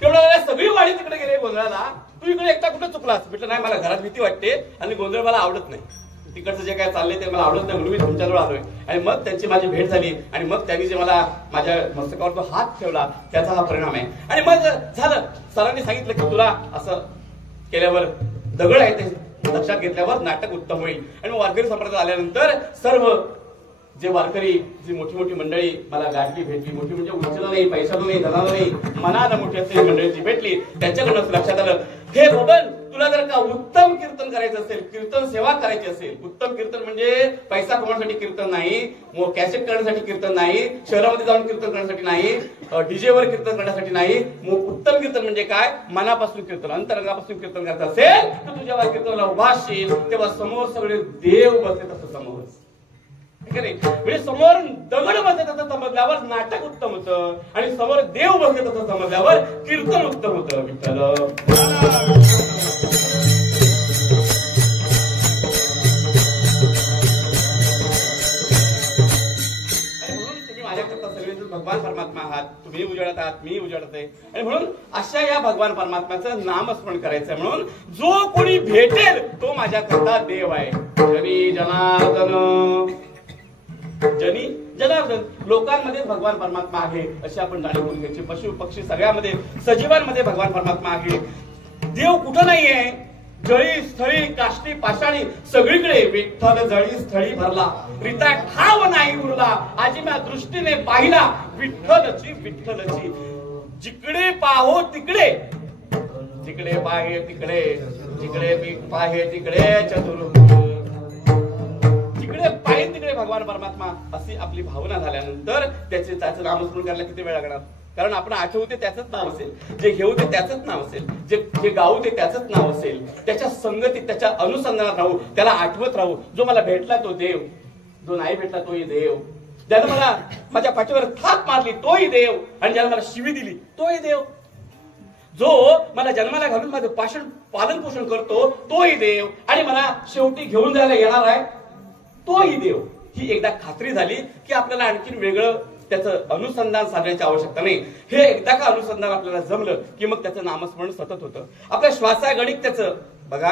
तेवढ्या सगळी वाडी तिकडे गेले गोंधळाला, तू इकडे एकटा कुठे चुकलास? म्हटलं नाही, मला घरात भीती वाटते आणि गोंधळ मला आवडत नाही, तिकडचं जे काय चाललंय ते मला आवडत नाही म्हणून मी तुमच्याजवळ आलोय. आणि मग त्यांची माझी भेट झाली आणि मग त्यांनी जे मला माझ्या मस्तकावर तो हात ठेवला त्याचा हा परिणाम आहे. आणि मग झालं, सरांनी सांगितलं की तुला असं केल्यावर दगड आहे ते लक्षात घेतल्यावर नाटक उत्तम होईल. आणि मग वारकरी संप्रदायात आल्यानंतर सर्व जे वारकरी, जी मोठी मोठी मंडळी मला गाठली, भेटली, मोठी म्हणजे उंचीला नाही, पैशाला नाही, धनाला नाही, मनाला मोठी असलेली मंडळी जी भेटली, त्यांच्याकडनं लक्षात आलं, हे बबन, तुला जर का उत्तम कीर्तन करायचं असेल, कीर्तन सेवा करायची असेल, उत्तम कीर्तन म्हणजे पैसा कमवण्यासाठी कीर्तन नाही, कॅसेट करण्यासाठी कीर्तन नाही, शहरामध्ये जाऊन कीर्तन करण्यासाठी नाही, डीजेवर कीर्तन करण्यासाठी नाही, उत्तम कीर्तन म्हणजे काय, मनापासून कीर्तन, अंतरंगापासून कीर्तन करायचं असेल तर तू जेव्हा कीर्तनाला उभा असशील तेव्हा समोर सगळे देव बसले तसं समोर, म्हणजे समोर दगड बसले तसं समजल्यावर नाटक उत्तम होतं आणि समोर देव बसले तसं समजल्यावर कीर्तन उत्तम होतं. विठ्ठल. भगवान परमात्मा आहात, तुम्ही उजाडत आहात, मी उजाडत आहे. आणि म्हणून अशा या भगवान परमात्म्याचं नामस्मरण करायचं. म्हणून जो कोणी भेटेल तो माझ्याकरता देव आहे. जनी जनार्दन, जनी जनार्दन, लोकांमध्ये भगवान परमात्मा आहे अशी आपण जाणीव करून घ्यायची. पशु पक्षी सगळ्यामध्ये, सजीवांमध्ये भगवान परमात्मा आहे. देव कुठं नाहीये, जळी स्थळी काष्टी पाषाणी सगळीकडे. विठ्ठल जळी स्थळी भरला, रिता ठाव नाही उरला, आजी म्या दृष्टीने पाहिला विठ्ठलची विठ्ठलची. जिकडे पाहो तिकडे, जिकडे पाहे तिकडे, जिकडे पाहे तिकडे चतुर, जिकडे पाहे तिकडे भगवान परमात्मा, अशी आपली भावना झाल्यानंतर त्याचं नामस्मरण करायला किती वेळ लागणार? कारण आपण आठवू ते त्याचंच नाव असेल, जे घेऊ ते त्याचंच नाव असेल, जे गाऊ ते त्याचंच नाव असेल. त्याच्या संगतीत, त्याच्या अनुसंधानात राहू, त्याला आठवत राहू. जो मला भेटला तो देव, जो नाही भेटला तोही देव, ज्यानं मला माझ्या पाठीवर थाप मारली तोही देव, आणि ज्यानं मला शिवी दिली तोही देव, जो मला जन्माला घालून माझं पालन पोषण करतो तोही देव, आणि मला शेवटी घेऊन जायला येणार आहे तोही देव. ही एकदा खात्री झाली की आपल्याला आणखीन वेगळं त्याचं अनुसंधान साधण्याची आवश्यकता नाही. हे एकदा का अनुसंधान आपल्याला जमलं की मग त्याचं नामस्मरण सतत होतं. आपल्या श्वासागणिक त्याचं बघा,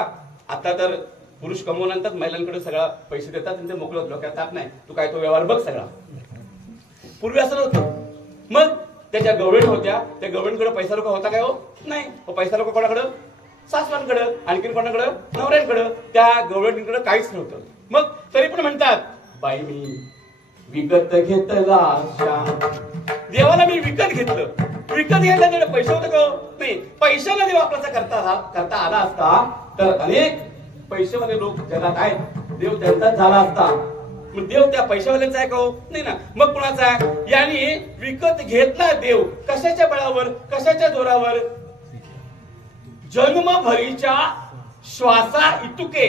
आता तर पुरुष कमवल्यानंतर महिलांकडे सगळा पैसे देतात आणि ते मोकळं डोक्यात ताप नाही, तू काय तो व्यवहार बघ सगळा. पूर्वी असं नव्हतं. मग त्याच्या गव्हर्नमेंट होत्या, त्या गव्हर्नमेंटकडे पैसा लोक होता काय? हो नाही. पैसा लोक कोणाकडं? सासवांकडं, आणखीन कोणाकडं? नवऱ्यांकडं. त्या गव्हर्नमेंटकडे काहीच नव्हतं. मग तरी पण म्हणतात बाई मी विकत घेतला श्याम. देवाला मी विकत घेतलं. विकत घेतल्याकडे पैसे होते का? नाही. पैशाला देव आपल्याचा करता आला असता तर अनेक पैसेवाले लोक जगात आहेत. देव त्यांचाच झाला असता. मग देव त्या पैशावाल्याचा आहे का? नाही ना. मग कुणाचा आहे? यांनी विकत घेतला देव. कशाच्या बळावर? कशाच्या जोरावर? जन्मभरीच्या श्वासा इतुके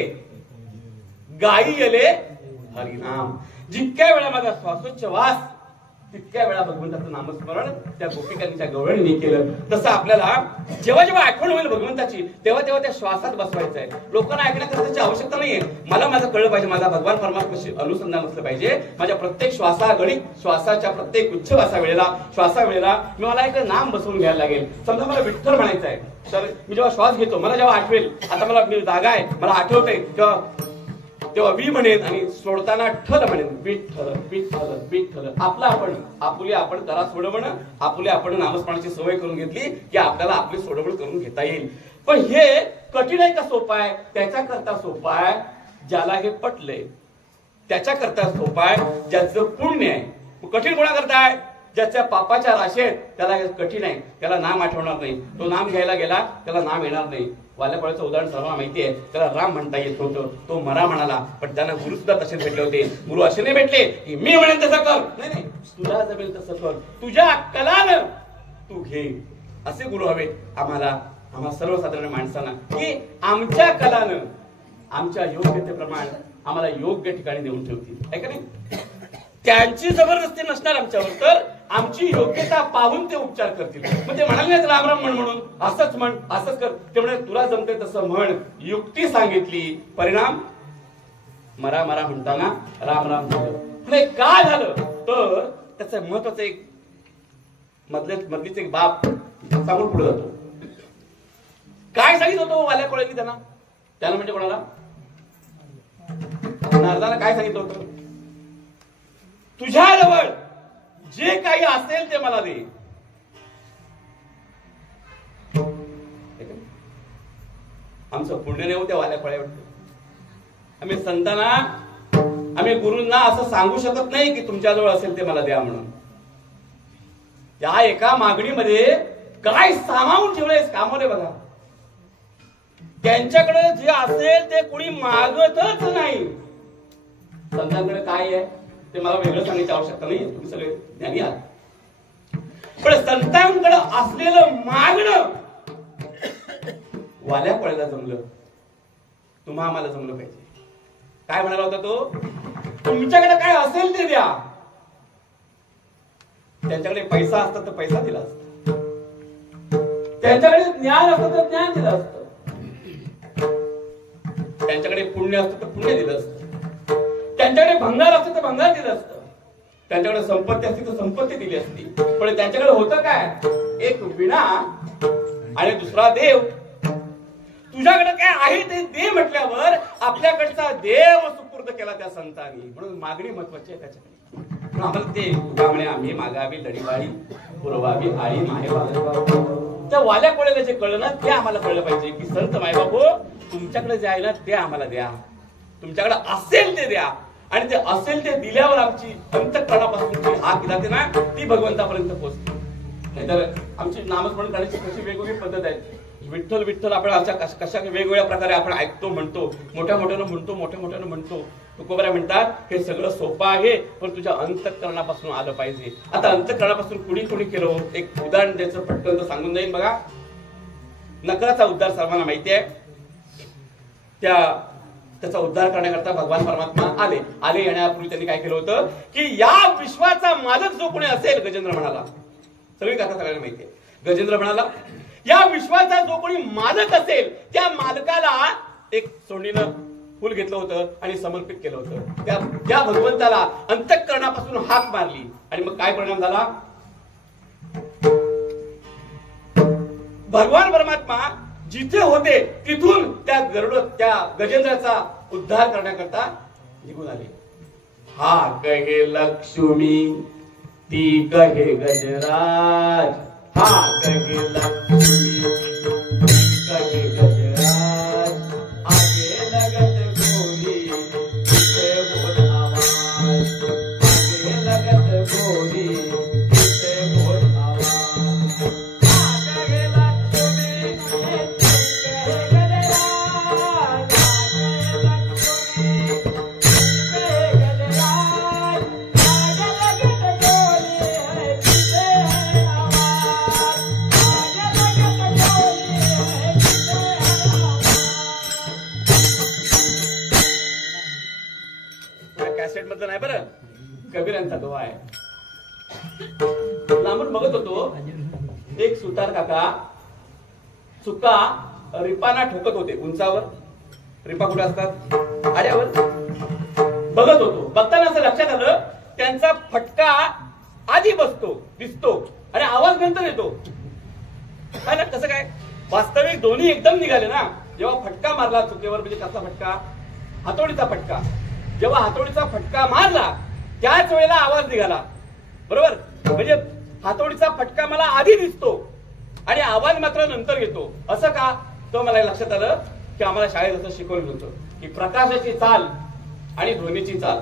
गाई येले हरिनाम. जितक्या वेळा माझा श्वासोच्छवास तितक्या वेळा भगवंताचं नामस्मरण त्या गोपिकांच्या गवळणीने केलं. तसं आपल्याला जेव्हा जेव्हा आठवण होईल भगवंताची तेव्हा तेव्हा त्या श्वासात बसवायचं आहे. लोकांना ऐकण्याकरताची आवश्यकता नाहीये. मला माझं कळलं पाहिजे. माझा भगवान परमात्म्याशी अनुसंधान असलं पाहिजे. माझ्या प्रत्येक श्वासागणिक श्वासाच्या प्रत्येक उच्छ्वासा वेळेला श्वासा वेळेला मला एक नाम बसवून घ्यायला लागेल. समजा मला विठ्ठल म्हणायचं आहे तर मी जेव्हा श्वास घेतो मला जेव्हा आठवेल आता मला मी जागा आहे मला आठवतंय तेव्हा वी म्हणेन आणि सोडताना ठल म्हणेन. विठ्ठल विठ्ठल विठ्ठल. आपुले आपण करा सोडवण. आपुले आपण नामस्मरणाची सवय करून घेतली की आपल्याला आपली सोडवण करून घेता येईल. पण हे कठीण आहे का सोपं आहे? त्याच्याकरता सोपं आहे ज्याला हे पटलंय. त्याच्याकरता सोपं आहे ज्याचं पुण्य आहे. कठीण कोणाकरता आहे? ज्याच्या पापाच्या राशेत त्याला हे कठीण आहे. त्याला नाम आठवणार नाही. तो नाम घ्यायला गेला त्याला नाम येणार नाही. वाल्याफळाचं उदाहरण सर्वांना माहिती आहे. त्याला राम म्हणता येत होतं. तो मरा म्हणाला. पण त्यांना गुरु सुद्धा तसेच भेटले होते. गुरु असे नाही भेटले की मी म्हणेन तसं कर. नाही तुला जमेल तसं कर. तुझ्या कलानं तू घे. असे गुरु हवे आम्हाला सर्वसाधारण माणसांना की आमच्या कलानं आमच्या योग्यतेप्रमाणे आम्हाला योग्य ठिकाणी देऊन ठेवतील. आहे का नाही? त्यांची जबरदस्ती नसणार आमच्यावर तर आमची योग्यता पाहून ते उपचार करतील. मग ते म्हणाले नाहीत राम राम म्हणून असंच म्हण असंच कर. ते म्हणे तुला जमते तसं म्हण. युक्ती सांगितली. परिणाम मरा मरा म्हणताना राम राम झालं. म्हणजे काय झालं तर त्याचं महत्वाचं एक मधलीच एक बाप सांगून पुढे जातो. काय सांगित होतो वाल्या कोळ्यांनी त्याला म्हणजे कोणाला? नारदाला काय सांगितलं होतं? तुझ्याजवळ जे काही असेल ते मला दे. आमचं पुण्य नाही होत्या वाल्या फळ्या वाटतं. आम्ही संतांना आम्ही गुरूंना असं सांगू शकत नाही की तुमच्याजवळ असेल ते मला द्या म्हणून. या एका मागणीमध्ये काय सामावून ठेवलंय कामाने बघा. त्यांच्याकडे जे असेल ते कोणी मागतच नाही. संतांकडे काय आहे ते मला वेगळं सांगण्याची आवश्यकता नाही. तुम्ही सगळे ज्ञानी आहात. पण संतांकडे असलेलं मागणं वाल्या पळायला जमलं. तुम्हा आम्हाला जमलं पाहिजे. काय म्हणाला होता तो? तुमच्याकडे काय असेल ते द्या. त्यांच्याकडे पैसा असता तर पैसा दिला असता. त्यांच्याकडे ज्ञान असतं तर ज्ञान दिलं असतं. त्यांच्याकडे पुण्य असतं तर पुण्य दिलं असतं. त्यांच्याकडे भंगार असतं तर भंगार दिलं असतं. त्यांच्याकडे संपत्ती असती तर संपत्ती दिली असती. पण त्यांच्याकडे होतं काय? एक विणा आणि दुसरा देव. तुझ्याकडे काय आहे ते दे म्हटल्यावर आपल्याकडचा देव सुपूर्द केला त्या संतांनी. म्हणून मागणी महत्वाची आहे त्याच्याकडे. आम्हाला ते उदाहरणे आम्ही मागावी लढीवाळी पुरवावी आई माहेबाबा. त्या वाल्या कोळ्याला जे कळलं ना ते आम्हाला कळलं पाहिजे की संत मायबापू तुमच्याकडे जे आहे ना ते आम्हाला द्या. तुमच्याकडे असेल ते द्या. आणि ते असेल ते दिल्यावर आमची अंतःकरणापासून जी हाक जाते ना ती भगवंतापर्यंत पोहोचते. नाहीतर आमची नामस्मरण करण्याची कशी वेगवेगळी पद्धत आहे. विठ्ठल विठ्ठल आपण कशा वेगवेगळ्या प्रकारे आपण ऐकतो म्हणतो. मोठ्या मोठ्यानं म्हणतो. तुकोबरा म्हणतात हे सगळं सोपं आहे पण तुझ्या अंतःकरणापासून आलं पाहिजे. आता अंतःकरणापासून कुणी केलं? एक उदाहरण द्यायचं पटकन सांगून जाईल बघा. नकराचा उद्धार सर्वांना माहिती आहे. त्याचा उद्धार करण्याकरता भगवान परमात्मा आले येण्यापूर्वी त्यांनी काय केलं होतं की या विश्वाचा मालक जो कोणी असेल गजेंद्र म्हणाला. सगळी कथा सगळ्यांना माहिती आहे. गजेंद्र म्हणाला या विश्वाचा जो कोणी मालक असेल त्या मालकाला एक सोंडीनं फुल घेतलं होतं आणि समर्पित केलं होतं. त्या भगवंताला अंतःकरणापासून हाक मारली आणि मग काय परिणाम झाला? भगवान परमात्मा जिथे होते तिथून त्या गजेंद्राचा उद्धार करण्याकरता निघून आले. हा कहे लक्ष्मी ती कहे गजराज. हा कहे लक्ष्मी कहे गजराज. आगे लगत गोरी तुझे बोल आवाज. आगे गाढवा आहे. लांबून बघत होतो, एक सुतार काका चुका रिपाना ठोकत होते उंचावर. रिपा कुठे असतात? आड्यावर. बघत होतो, बघताना असं लक्षात आलं त्यांचा फटका आधी बसतो, दिसतो आणि आवाज नंतर येतो. काय ना कसं काय? वास्तविक दोन्ही एकदम निघाले ना. जेव्हा फटका मारला चुकेवर, म्हणजे कसला फटका? हातोडीचा फटका. जेव्हा हातोडीचा फटका मारला त्याच वेळेला आवाज निघाला, बरोबर? म्हणजे हातोडीचा फटका मला आधी दिसतो आणि आवाज मात्र नंतर येतो. असं का? तो मला लक्षात आलं की आम्हाला शाळेत असं शिकवलं होतं की प्रकाशाची चाल आणि ध्वनीची चाल.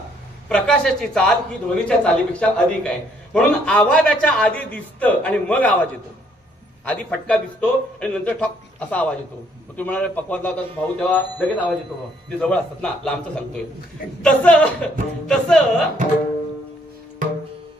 प्रकाशाची चाल ही ध्वनीच्या चालीपेक्षा अधिक आहे, म्हणून आवाजाच्या आधी दिसतं आणि मग आवाज येतो. आधी फटका दिसतो आणि नंतर ठॉक असा आवाज येतो. तुम्ही म्हणाले पकवादला होता भाऊ तेव्हा लगेच आवाज येतो, ते जवळ असतात ना, लांबचं सांगतोय. तसं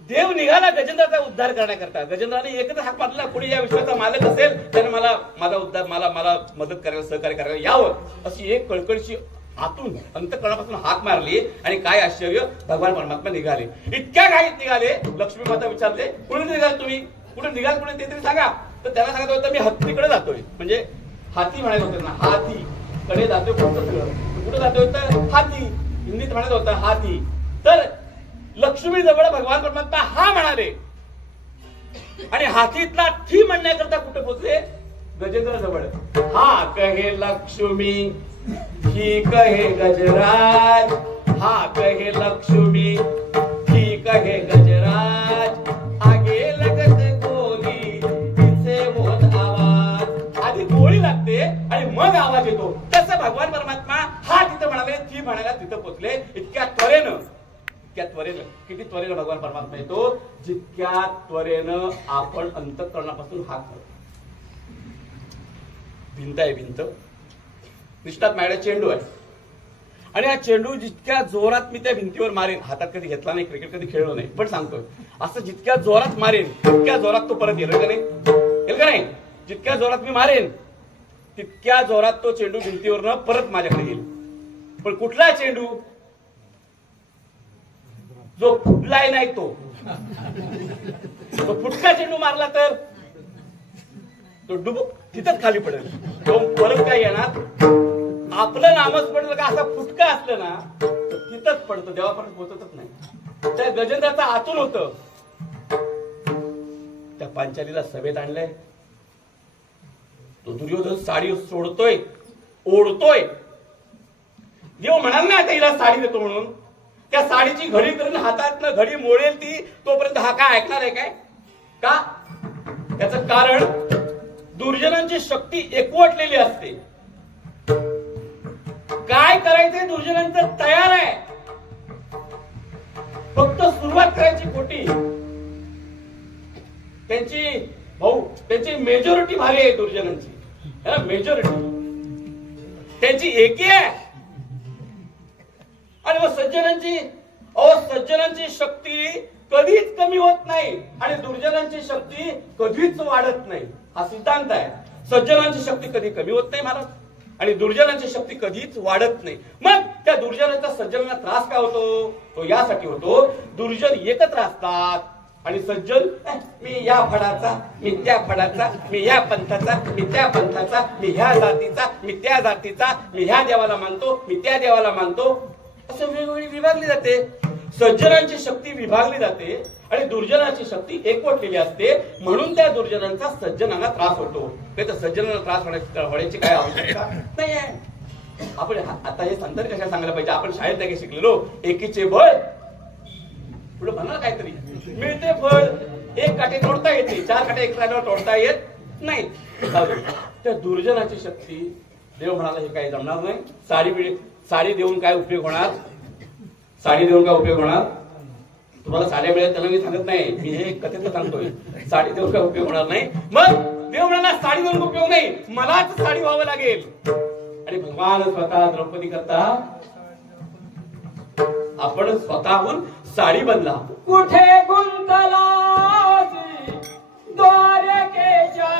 देव निघाला गजेंद्राचा उद्धार करण्याकरता. गजेंद्राने एकच हाक मारला, कोणी या विश्वाचा मालक असेल त्याने माझा उद्धार मला मदत करायला, सहकार्य करायला यावं, अशी एक कळकळीची आतून अंतःकरणापासून हाक मारली. आणि काय आश्चर्य, भगवान परमात्मा निघाले. इतक्या घाईत निघाले, लक्ष्मी माता विचारले कुठे निघाल तुम्ही, कुठे निघाल, कुठे ते तरी सांगा. तर त्याला सांगत होतं मी हत्तीकडे जातोय. म्हणजे हाती म्हणायचं होतं ना, हाती कडे जातोय. कोणतं सगळं कुठे जातोय तर हाती, हिंदीत म्हणत होतं हाती. तर लक्ष्मी जवळ भगवान परमात्मा हा म्हणाले आणि हातीतला थी म्हणण्याकरता कुठे पोहोचले? गजेंद्र जवळ. हा कहे लक्ष्मी, ही कहे गजराज. हा कहे लक्ष्मी, ही कहे गजराज. आगे लगत गोली, तिचे होत आवाज. आधी गोळी लागते आणि मग आवाज येतो. तसं भगवान परमात्मा हा तिथं म्हणाले, ती म्हणायला तिथं पोहोचले. इतक्या त्वरेनं किती त्वरेनं भगवान परमात्मा येतो? जितक्या त्वरेनं आपण अंतःकरणापासून हात करतो. भिंत आहे, भिंत निष्ठात माझ्याकडे चेंडू आहे आणि हा चेंडू जितक्या जोरात मी त्या भिंतीवर मारेन, हातात कधी घेतला नाही, क्रिकेट कधी खेळलो नाही, पण सांगतोय असं जितक्या जोरात मारेन तितक्या जोरात तो परत येईल का नाही? येईल का नाही? जितक्या जोरात मी मारेन तितक्या जोरात तो चेंडू भिंतीवरनं परत माझ्याकडे येईल. पण कुठला चेंडू? जो फुटलाय नाही तो फुटका चेंडू मारला तर तो डुबुक तिथंच खाली पडेल. तो परत काय येणार? आपलं नामच पडलं का असा फुटका असलं ना तर तिथंच पडतं, देवापर्यंत पोहोचतच नाही. त्या गजेंद्राचं आतून होतं. त्या पांचालीला सभेत आणलंय. तो दुर्योधन साडी सोडतोय, ओढतोय. देव म्हणाल ना आता हिला साडी देतो म्हणून. त्या साडीची घडी करून हातातनं घडी मोडेल ती, तोपर्यंत हा काय ऐकणार आहे काय? का? त्याचं कारण दुर्जनांची शक्ती एकवटलेली असते. काय करायचंय दुर्जनांचं तयार आहे, फक्त सुरुवात करायची खोटी. त्यांची मेजॉरिटी भारी आहे दुर्जनांची, मेजॉरिटी त्यांची एकी आहे. आणि मग सज्जनांची शक्ती कधीच कमी होत नाही आणि दुर्जनांची शक्ती कधीच वाढत नाही. हा सिद्धांत आहे. सज्जनांची शक्ती कधी कमी होत नाही महाराज आणि दुर्जनांची शक्ती कधीच वाढत नाही. मग त्या दुर्जनांचा सज्जनांना त्रास का होतो? तो यासाठी होतो, दुर्जन एकत्र असतात आणि सज्जन मी या फडाचा, मी त्या फडाचा, मी या पंथाचा, मी त्या पंथाचा, मी ह्या जातीचा, मी त्या जातीचा, मी ह्या देवाला मानतो, मी त्या देवाला मानतो, असं वेगवेगळी विभागली जाते. सज्जनांची शक्ती विभागली जाते आणि दुर्जनाची शक्ती एकवटलेली असते. म्हणून त्या दुर्जनांचा सज्जनांना त्रास होतो. नाही तर सज्जनांना त्रास होण्याची काय आवश्यकता नाही आहे. आपण आता हे संदर्भ कशा सांगायला पाहिजे? आपण शाळेत नाही शिकलेलो, एकीचे बळ पुढे म्हणाल काहीतरी मिळते फळ. एक काठी तोडता येते, 4 काठी एक राजावर तोडता येत नाही. त्या दुर्जनाची शक्ती, देव म्हणाला हे काही जमणार नाही. साडी देऊन काय उपयोग होणार? साडी देऊन काय उपयोग होणार? तुम्हाला साड्या मिळेल त्याला मी सांगत नाही, मी हे कथेतलं सांगतोय. साडी देऊन काय उपयोग होणार नाही. मग देव म्हणाला साडी देऊन उपयोग नाही, मलाच साडी व्हावं लागेल. आणि भगवान स्वतः द्रौपदी करता आपण स्वतःहून साडी बदला. कुठे गुंतला द्वारकेच्या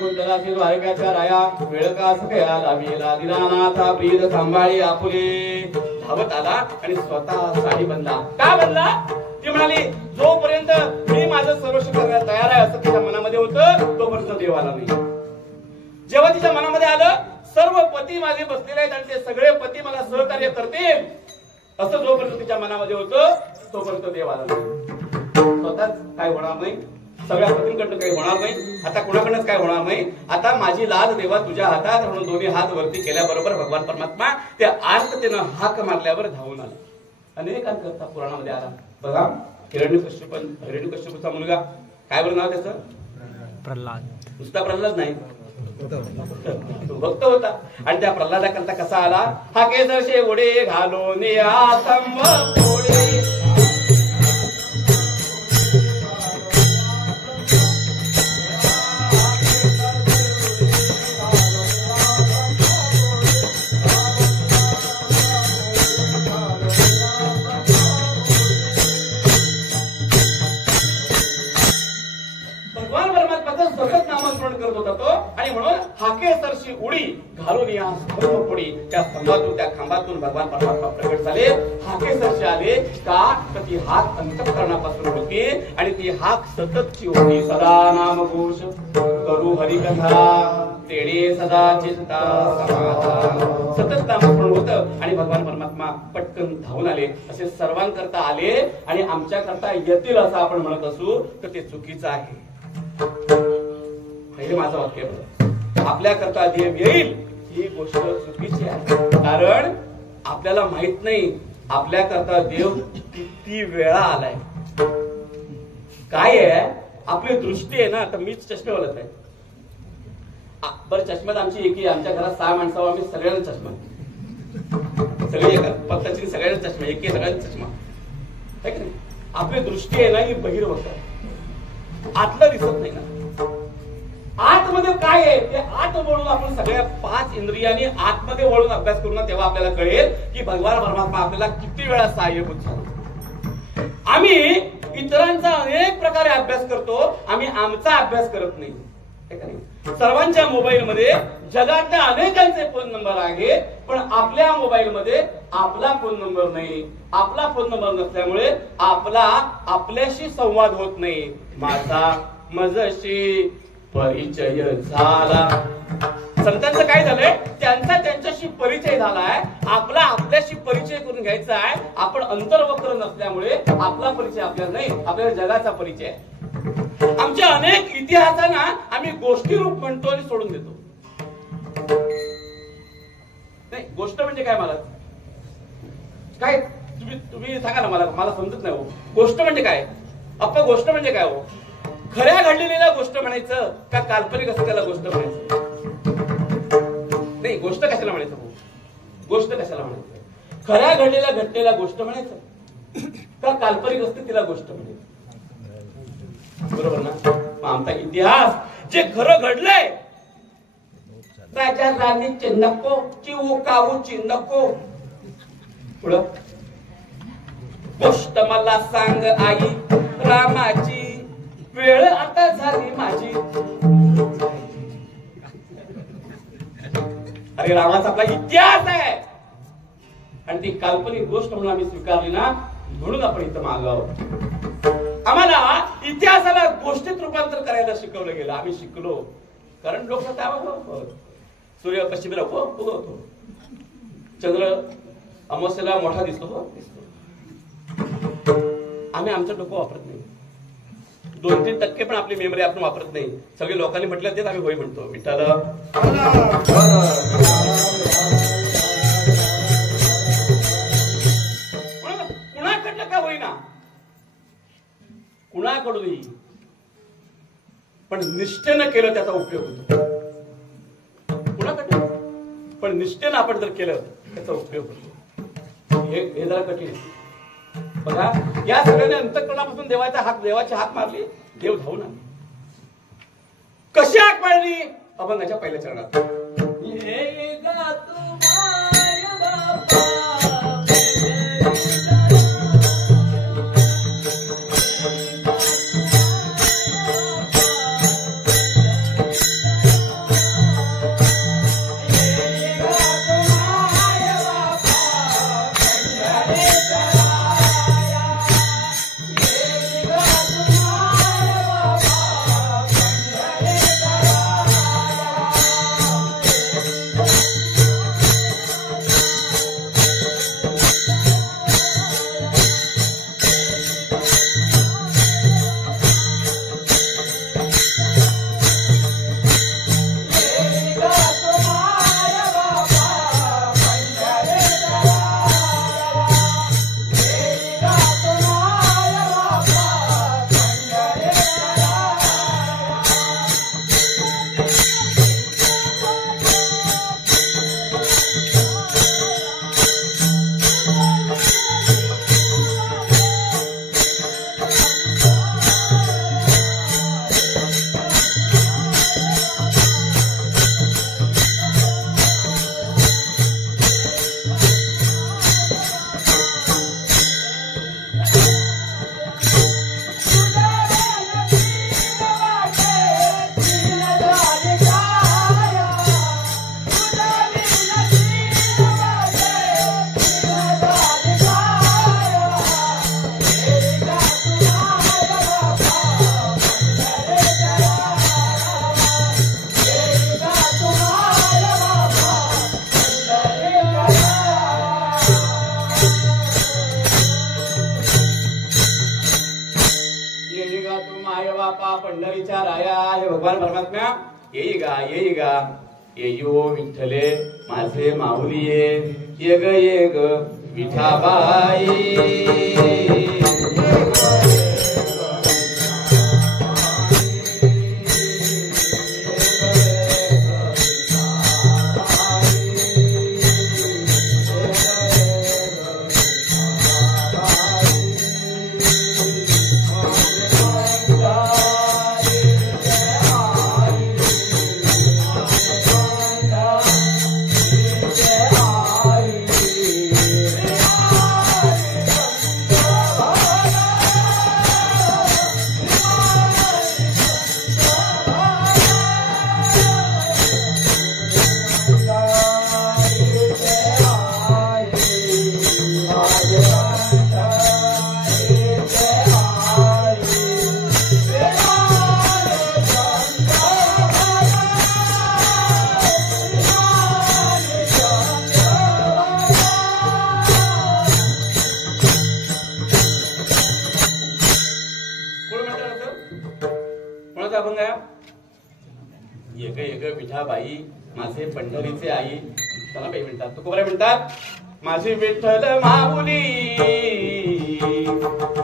वैकुंठदासी द्वारकाच्या राया वेळ का सखया लावीला दिनानाथा प्रीत सांभाळी आपुले धावत आला आणि स्वतः साडी बनला. का बनला? ती म्हणाली जोपर्यंत मी माझं सर्वस्व करण्यास तयार आहे असं तिच्या मनामध्ये होतं तोपर्यंत देव आला नाही. जेव्हा तिच्या मनामध्ये आलं सर्व पती माझे बसलेले आहेत आणि ते सगळे पती मला सहकार्य करतील असं जोपर्यंत तिच्या मनामध्ये होतं तोपर्यंत देव आला नाही. स्वतःच काय होणार नाही, सगळ्या पतींकडनं काही होणार नाही, आता कोणाकडनंच काय होणार नाही. आता माझी लाज देवा तुझ्या हातात म्हणून दोन्ही हात वरती केल्याबरोबर भगवान परमात्मा त्या आर्ततेनं हाक मारल्यावर धावून आला. अनेकांकरता पुराणामध्ये आला बघा. हिरण्यकश्यपूचा मुलगा काय बरं नाव त्याचं? प्रल्हाद. नुसता प्रल्हाद नाही, भक्त होता. आणि त्या प्रल्हादाकरता कसा आला? हा केसरशे ओढे घालून उडी घालून या पुढी त्या स्तंभातून त्या खांबातून भगवान परमात्मा प्रकट झाले. हाकेसरशी आले का तर ती हाक अंतःकरणापासून होती आणि ती हाक सततची होती. सदा नामघोष करू हरिकथा तेणे सदा चिंता समाधान. सतत नामस्मरण होतं आणि भगवान परमात्मा पटकन धावून आले. असे सर्वांकरता आले आणि आमच्या करता येतील असं आपण म्हणत असू तर ते चुकीचं आहे. हे माझं वाक्य आहे. आपल्या करता देव येईल ही गोष्ट चुकीची आहे. कारण आपल्याला माहित नाही आपल्या करता देव किती वेळा आलाय. काय आहे आपली दृष्टी आहे ना. तर मीच चष्मेवालच आहे. बरं चष्म्यात आमची एकी आमच्या घरात 6 माणसावर आम्ही सगळ्यांना चष्मा सगळे एका पत्ताची सगळ्यांना चष्मा एकी सगळ्यांना चष्मा आहे की नाही. आपली दृष्टी आहे ना ही बहिर्वत आहे. आतलं दिसत नाही ना. आतमध्ये काय आहे ते आत वळून आपण सगळ्या 5 इंद्रियांनी आतमध्ये वळून अभ्यास करू ना तेव्हा आपल्याला कळेल की भगवान परमात्मा आपल्याला किती वेळा सहाय्यभूत झाला. आम्ही इतरांचा अनेक प्रकारे अभ्यास करतो, आम्ही आमचा अभ्यास करत नाही. सर्वांच्या मोबाईल मध्ये जगातल्या अनेकांचे फोन नंबर आहेत पण आपल्या मोबाईल मध्ये आपला फोन नंबर नाही. आपला फोन नंबर नसल्यामुळे आपला आपल्याशी संवाद होत नाही. माझा मजशी परिचय झाला. संतांचं काय झालंय त्यांचा त्यांच्याशी परिचय झालाय. आपला आपल्याशी परिचय करून घ्यायचा आहे. आपण अंतर्वक्र नसल्यामुळे आपला परिचय आपल्याला नाही, आपल्याला जगाचा परिचय आहे. आमच्या अनेक इतिहासांना आम्ही गोष्टी रूप म्हणतो आणि सोडून देतो. नाही गोष्ट म्हणजे काय मला काय तुम्ही सांगा ना. मला समजत नाही हो. गोष्ट म्हणजे काय? अप्पा गोष्ट म्हणजे काय हो? खऱ्या घडलेल्या गोष्ट म्हणायचं का काल्पनिक असं त्याला गोष्ट म्हणायचं? नाही गोष्ट कशाला म्हणायचं हो? गोष्ट कशाला म्हणायचं? खऱ्या घडलेल्या घटनेला गोष्ट म्हणायचं का काल्पनिक असते तिला गोष्ट म्हणायचं? बरोबर ना. आमचा इतिहास जे खरं घडलंय राजा राणीचे नको चिऊ काऊची नको. पुढं गोष्ट मला सांग आई रामाची वेळ आता झाली माझी. अरे रामाचा आपला इतिहास आहे आणि ती काल्पनिक गोष्ट म्हणून आम्ही स्वीकारली ना म्हणून आपण इथं मागं आहोत. आम्हाला इतिहासाला गोष्टीत रूपांतर करायला शिकवलं गेलं. आम्ही शिकलो कारण लोक सूर्य पश्चिमेला उगवतो, चंद्र अमावस्येला मोठा दिसतो दिसतो. आम्ही आमचं डोकं वापरत नाही. 2-3% पण आपली मेमरी आपण वापरत नाही. सगळे लोकांनी म्हटलं तेच आम्ही होय म्हणतो. विठ्ठल कुणाकडलं का होईना कुणाकडूनही पण निष्ठेनं केलं त्याचा उपयोग होतो. कुणाकडनं पण निष्ठेनं आपण जर केलं त्याचा उपयोग होतो. हे जरा कठीण आहे. बघा या सगळ्यांनी अंतःकरणापासून देवाची हाक मारली. देव धावून आला. कशी हाक मारली? अभंगाच्या पहिल्या चरणात येई गा तू माय बापा पंढरीच्या राया. हे भगवान परमात्म्या येई गा येयो विठ्ठले माझे माऊली ये ग विठाबाई. विठाबाई माझे पंढरीचे आई. त्याला बाई म्हणतात. तुकोबराय म्हणतात माझी विठ्ठल माऊली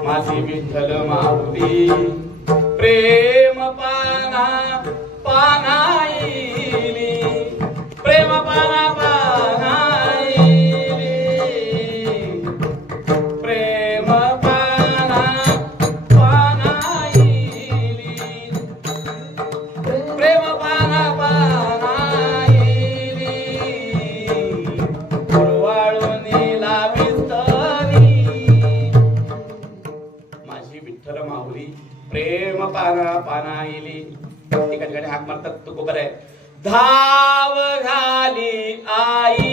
माझी विठ्ठल माऊली प्रेम पाना पानाईली प्रेम पाना पानाईली प्रेम पाना पानाईली प्रेम पाना पानाईली फुलवाळूनीला विस्तरी माझी विठ्ठल माऊली प्रेम पाना पानाईली. एका ठिकाणी हाक मारतात तुकोबराय धाव घाली आई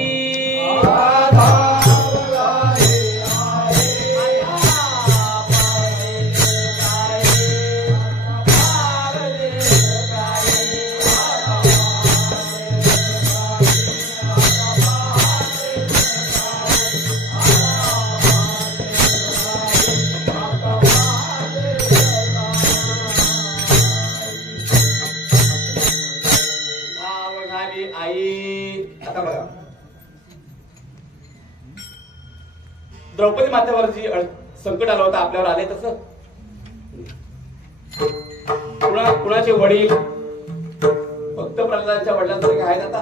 द्रौपदी मातेवर जी संकट आलं होतं आपल्यावर आले तसं कुणाचे वडील फक्त प्रल्हादांच्या वडिलांसारखे आहेत आता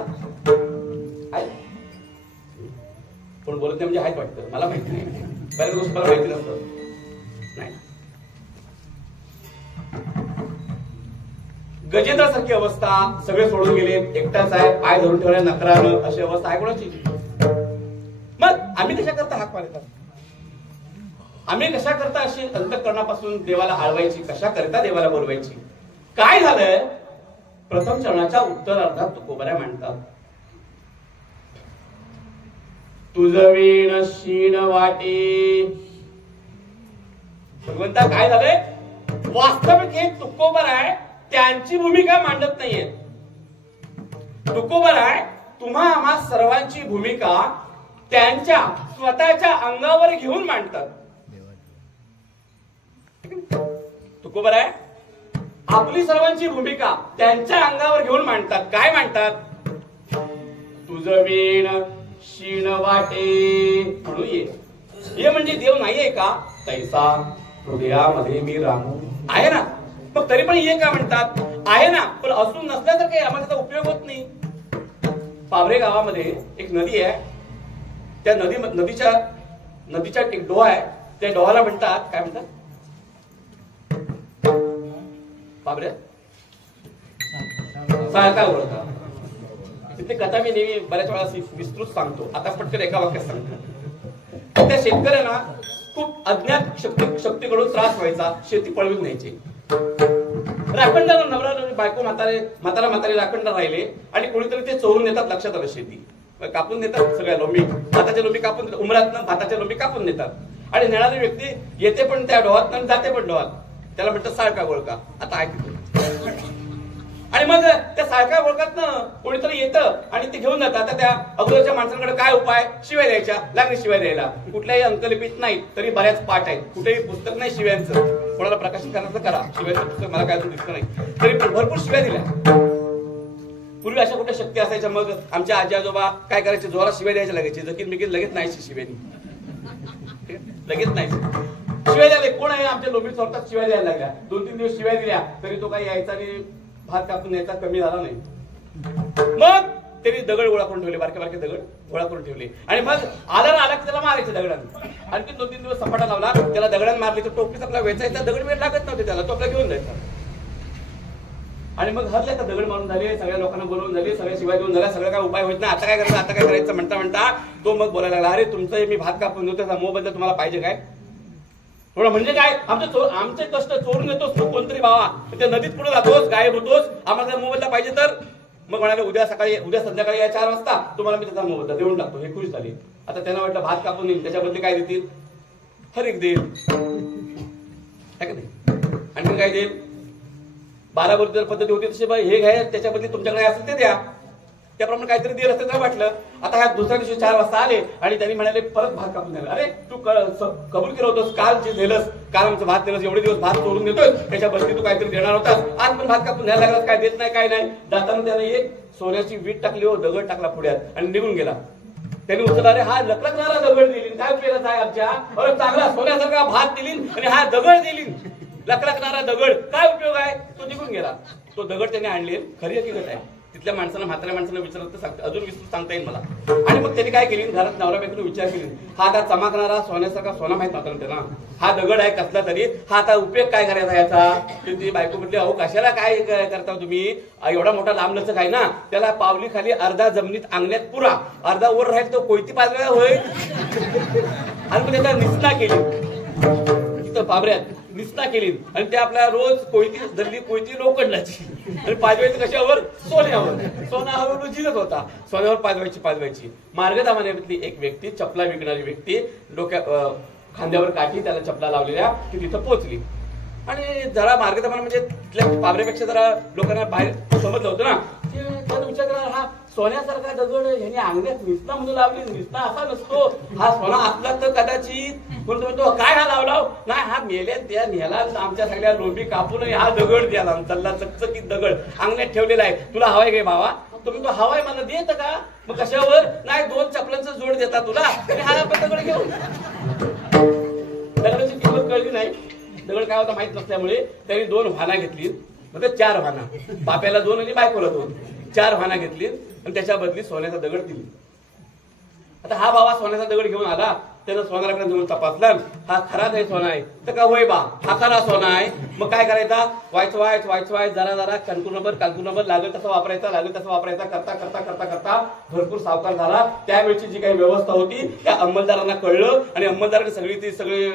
कोण बोलत नाही म्हणजे आहेत वाटतं मला माहिती नाही बऱ्याच गोष्टी मला माहिती नसतं नाही. गजेंद्र सारखी अवस्था सगळे सोडून गेले एकटाच आहे पाय धरून ठेवल्या नकरानं अशी अवस्था आहे कोणाची. मग आम्ही कशा करता हाक मारतात आम्ही कशा करता अशी अंतःकरणापासून देवाला आळवायची कशा करता देवाला बोलवायची. काय झालंय प्रथम चरणाच्या उत्तरार्धात तुकोबराय म्हणतात तुझ वीण शीण वाटी. भगवंता काय झालंय वास्तविक हे तुकोबराय त्यांची भूमिका मांडत नाहीये. तुकोबराय तुम्हा आम्हा सर्वांची भूमिका त्यांच्या स्वतःच्या अंगावर घेऊन मांडतात. तुकोबराय आपली सर्वांची भूमिका त्यांच्या अंगावर घेऊन मांडतात. काय मांडतात तुझ वीण शीण वाटे म्हणून ये म्हणजे देव नाहीये का तैसा हृदयामध्ये मी राहू आहे ना. मग तरी पण ये का म्हणतात आहे ना पण असून नसल्यासारखं काही आम्हाला त्याचा उपयोग होत नाही. पावरे गावामध्ये एक नदी आहे त्या नदीच्या एक डोहा आहे त्या डोहाला म्हणतात काय म्हणतात पाबऱ्या साळका ओळखा. तिथे कथा मी नेहमी बऱ्याच वेळा विस्तृत सांगतो आता पटकन एका वाक्यात सांगतो. त्या शेतकऱ्यांना खूप अज्ञात शक्तीकडून त्रास व्हायचा शेती पळवून न्यायची. राखणदार नवरा बायको म्हातारे राखणदार राहिले आणि कोणीतरी ते चोरून नेतात. लक्षात आलं शेती कापून नेतात सगळ्या लोंबी भाताच्या लोंबी कापून देतात उमरातनं भाताच्या लोंबी कापून नेतात आणि नेणारी व्यक्ती येते पण त्या डोहात आणि जाते पण डोहात. त्याला म्हणतात साळका गोळका. आता आहे तिथे आणि मग त्या साळका गोळकातनं कोणीतरी येतं आणि ते घेऊन जातात. आता त्या अगोदरच्या माणसांकडे काय उपाय शिव्या द्यायच्या लागले शिव्या द्यायला. कुठल्याही अंकलिपीत नाही तरी बऱ्याच पाठ आहेत कुठेही पुस्तक नाही शिव्यांचं. कोणाला प्रकाशित करायचं करा, शिवायचं पुस्तक मला काय दिसत नाही, तरी भरपूर शिव्या दिल्या. पूर्वी अशा कुठल्या शक्ती असायच्या, मग आमच्या आजी आजोबा काय करायचे, जोरात शिव्या द्यायच्या लागायचे, जकीन बिकीन लगेच नाहीशी शिव्यानी, लगेच नाही शिव्या द्यायला. कोण आहे आमच्या लोबी स्वतः शिव्या द्यायला लागल्या. 2-3 दिवस शिव्या दिल्या तरी तो काही यायचा आणि भात कापून यायचा कमी झाला नाही. मग त्यांनी दगड गोळा करून ठेवले, बारके बारके दगड गोळा करून ठेवले आणि मग आला की त्याला मारायचे दगडांना. आणखी 2-3 दिवस सपाटा लावला, त्याला दगडांना मारले तर टोपीच आपला वेचायचा, दगड वेळ लागत नव्हते त्याला, तो आपला घेऊन जायचा. आणि मग हरले आता दगड मारून झाले, सगळ्या लोकांना बोलवून झाले, सगळ्या शिवाय देऊन झाल्या, सगळं काय उपाय होत नाही, आता काय करायचं, आता काय करायचं म्हणता म्हणता तो मग बोलायला लागला, अरे तुमचं मी भात कापून देतो, त्याचा मोबदला तुम्हाला पाहिजे काय? थोडं म्हणजे काय, आमचे कष्ट चोरून येतोस तू कोणतरी बाबा, त्या नदीत पुढे जातोस, गायब होतोस, आम्हाला मोबदला पाहिजे तर. मग म्हणाले उद्या संध्याकाळी या 4 वाजता तुम्हाला मी त्याचा मोबदला देऊन टाकतो. हे खुश झाले. आता त्यांना वाटलं भात कापून देईल, त्याच्याबद्दल काय देतील, हरिक देईल, आणखी काय देईल, 12 बरोबर पद्धती होती तशी हे घ्या, त्याच्याबद्दल तुमच्याकडे असेल ते द्या, त्याप्रमाणे काहीतरी दिलं असतं तर वाटलं. आता ह्या दुसऱ्या दिवशी 4 वाजता आले आणि त्यांनी म्हणाले परत भात कापून द्यायला. अरे तू कबूल केलं होतंस, काल जे दिलंस, काल आमचं भात दिलंस, एवढे दिवस भात चोरून देतोय, त्याच्या बदली तू काहीतरी देणार होतास, आज पण भात कापून द्यायला लागलास, काय देत नाही काय नाही. जाताना त्याने एक सोन्याची वीट टाकली, हो दगड टाकला पुढ्यात आणि निघून गेला. त्यांनी उचलला, अरे हा लकलकणारा दगड दिली, काय उपयोगाचा आहे आमच्या, अरे चांगला सोन्यासारखा भात दिली आणि हा दगड दिली, लकलकणारा दगड, काय उपयोग आहे. तो निघून गेला. तो दगड त्याने आणले, खरी हकीकत आहे. तिथल्या माणसाला, म्हाताऱ्या माणसाला विचारलं तर सांगते, अजून विस्तृत सांगता येईल मला. आणि मग त्यांनी काय केली, घरात नवरा बायकोने विचार केली, हा आता चमकणारा सोन्यासारखा, सोना माहित नव्हता त्यांना, हा दगड आहे कसला तरी, हा आता उपयोग काय करायचा याचा. ती बायको म्हटली, अहो कशाला काय करता तुम्ही, एवढा मोठा लांब लचक आहे ना, त्याला पावली खाली अर्धा जमिनीत अंगण्यात पुरा, अर्धा वर राहील तो कोयती पाजव्या होईल. आणि मग त्याचा निस्ना केली तिथं पाबऱ्यात, निस्ना केली आणि ते आपल्या रोज कोयती धरली, कोयती लोखंडाची आणि पाजवायची कशावर, सोन्यावर. सोन्यावर जिरत होता, सोन्यावर पाजवायची. मार्गदामान्यातली एक व्यक्ती, चपला विकणारी व्यक्ती, खांद्यावर काठी, त्याला चपला लावलेल्या, ती तिथं पोहोचली. आणि जरा मार्गदर्शन म्हणजे तिथल्या पाबऱ्यापेक्षा जरा लोकांना बाहेर समजलं होतं ना, त्यानं विचार करा, हा सोन्यासारखा दगड ह्याने अंगण्यात निस्ता म्हणून लावली, निस्ता असा नसतो, हा सोना असला तर कदाचित. म्हणतो काय हा लावला, नाही हा मेल्या त्या नेला, आमच्या सगळ्या लोंबी कापून हा दगड द्याला, चालला चकचकीत दगड अंगण्यात ठेवलेला आहे, तुला हवाय काय बाबा, तुम्ही तो हवाय मला देत का. मग कशावर, नाही 2 चपलांचा जोड देता तुला, आणि हा दगड घेऊन. दगडाची किंमत कळली नाही, दगड काय होता माहित नसल्यामुळे त्यांनी 2 वाहना घेतली, म्हणजे 4 वाहना, बाप्याला 2 आणि बायकोला 2, 4 वाहना घेतली आणि त्याच्या बदली सोन्याचा दगड दिली. आता हा बाबा सोन्याचा दगड घेऊन आला, त्यानं सोनाराकडे घेऊन तपासला, हा खराच आहे सोना आहे, तर का होय बा हा खरा सोना आहे. मग काय करायचा, वायच जरा काल्कुनंबर लागेल तसं वापरायचा, करता भरपूर सावकार झाला. त्यावेळची जी काही व्यवस्था होती त्या अंमलदारांना कळलं आणि अंमलदारांनी सगळे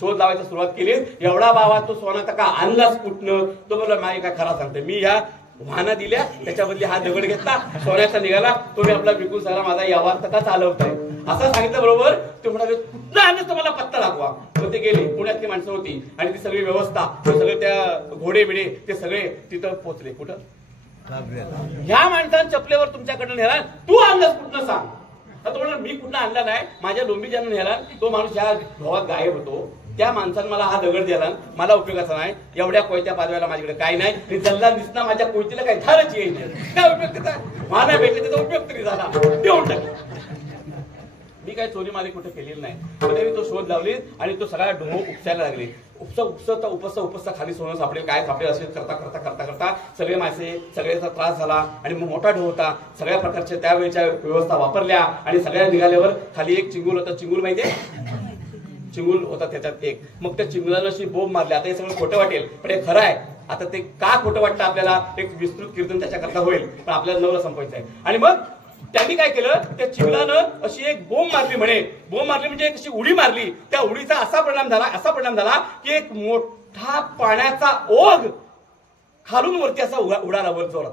शोध लावायला सुरुवात केली. एवढा बाबा तो सोना का आणलाच कुठनं, तो बोलला नाही काय खरा सांगते, मी ह्या वाहना दिल्या, त्याच्या बदली हा दगड घेतला, सोन्याचा निघाला, तो मी आपला विकून सगळा माझा व्यवहार तका चालवताय असं सांगितलं. बरोबर ते म्हणाले कुठलं आणलं तुम्हाला पत्ता दाखवा. मग ते गेले, पुण्यातली माणसं होती आणि ती सगळी व्यवस्था, सगळे त्या घोडे बिडे ते सगळे तिथं पोहोचले. कुठं, ह्या माणसानं चपलेवर तुमच्याकडनं नेला, तू आणलास कुठनं सांग. तो म्हणा मी कुठं आणला नाही, माझ्या लोंबी ज्यानं नेला तो माणूस ह्या भावात गायब होतो, त्या माणसानं मला हा दगड दिला, मला उपयोगाचा नाही, एवढ्या कोयत्या पाजवायला माझ्याकडे काय नाही, मी जल्ला दिसना माझ्या कोयतीला काय झालंच येईल, काय उपयोग त्याचा, मला भेटले त्याचा उपयोग तरी झाला, देऊन टाक. मी काय चोरी मारी कुठे केलेली नाही. त्यांनी तो शोध लावली आणि तो सगळा ढोंग उपसायला लागले. उपसता खाली सोनं सापडेल, काय सापडेल असे करता सगळे मासे, सगळ्याचा त्रास झाला आणि मग मोठा ढोंग होता. सगळ्या प्रकारच्या त्यावेळेच्या व्यवस्था वापरल्या आणि सगळ्या निघाल्यावर खाली एक चिंगूल होता. चिंगूल माहितीये, चिंगूल होता त्याच्यात एक. मग त्या चिंगुलाला अशी बोंब मारली. आता हे सगळं खोटं वाटेल पण हे खरं आहे. आता ते का खोटं वाटतं आपल्याला, एक विस्तृत कीर्तन त्याच्याकरता होईल, पण आपल्याला नवरा संपवायचं आहे. आणि मग त्यांनी काय केलं, त्या चिंगलानं अशी एक बोंब मारली म्हणे. बोंब मारली म्हणजे एक अशी उडी मारली. त्या उडीचा असा परिणाम झाला की एक मोठा पाण्याचा ओघ खालून वरती असा उडाला वर जोरात.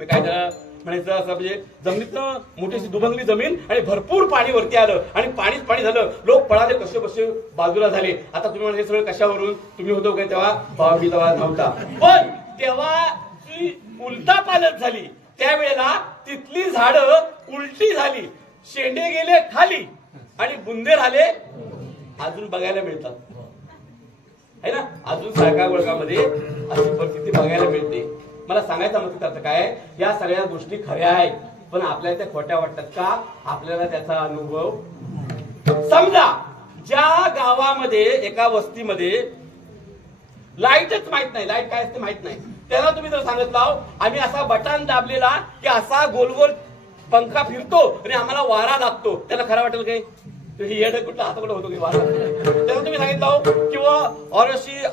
काय झालं म्हणायचं असं, म्हणजे जमिनीतनं मोठीशी दुभंगली जमीन आणि भरपूर पाणी वरती आलं आणि पाणीच पाणी झालं. लोक पळाले, कसे बसे बाजूला झाले. आता तुम्ही म्हणजे सगळं कशावरून, तुम्ही होतो काय तेव्हा, मी तेव्हा नव्हता, पण तेव्हा जी उलटा पालत झाली त्यावेळेला तिथली झाडं उलटी झाली, शेंडे गेले खाली आणि बुंदे झाले अजून बघायला मिळतात. आहे ना. अजून सारखा वर्गामध्ये अशी परिस्थिती बघायला मिळते. मला सांगायचा मत अर्थ काय, या सगळ्या गोष्टी खऱ्या आहेत पण आपल्याला त्या खोट्या वाटतात का, आपल्याला त्याचा अनुभव. समजा ज्या गावामध्ये एका वस्तीमध्ये लाईटच माहित नाही, लाईट काय असते माहित नाही, त्याला तुम्ही जर सांगितलं आम्ही असा बटन दाबलेला की असा गोल गोल पंखा फिरतो आणि आम्हाला वारा लागतो, त्याला खरं वाटेल काय? ही येड कुठला हात कुठं होतो की वारा. त्याला तुम्ही सांगितलं किंवा और अशी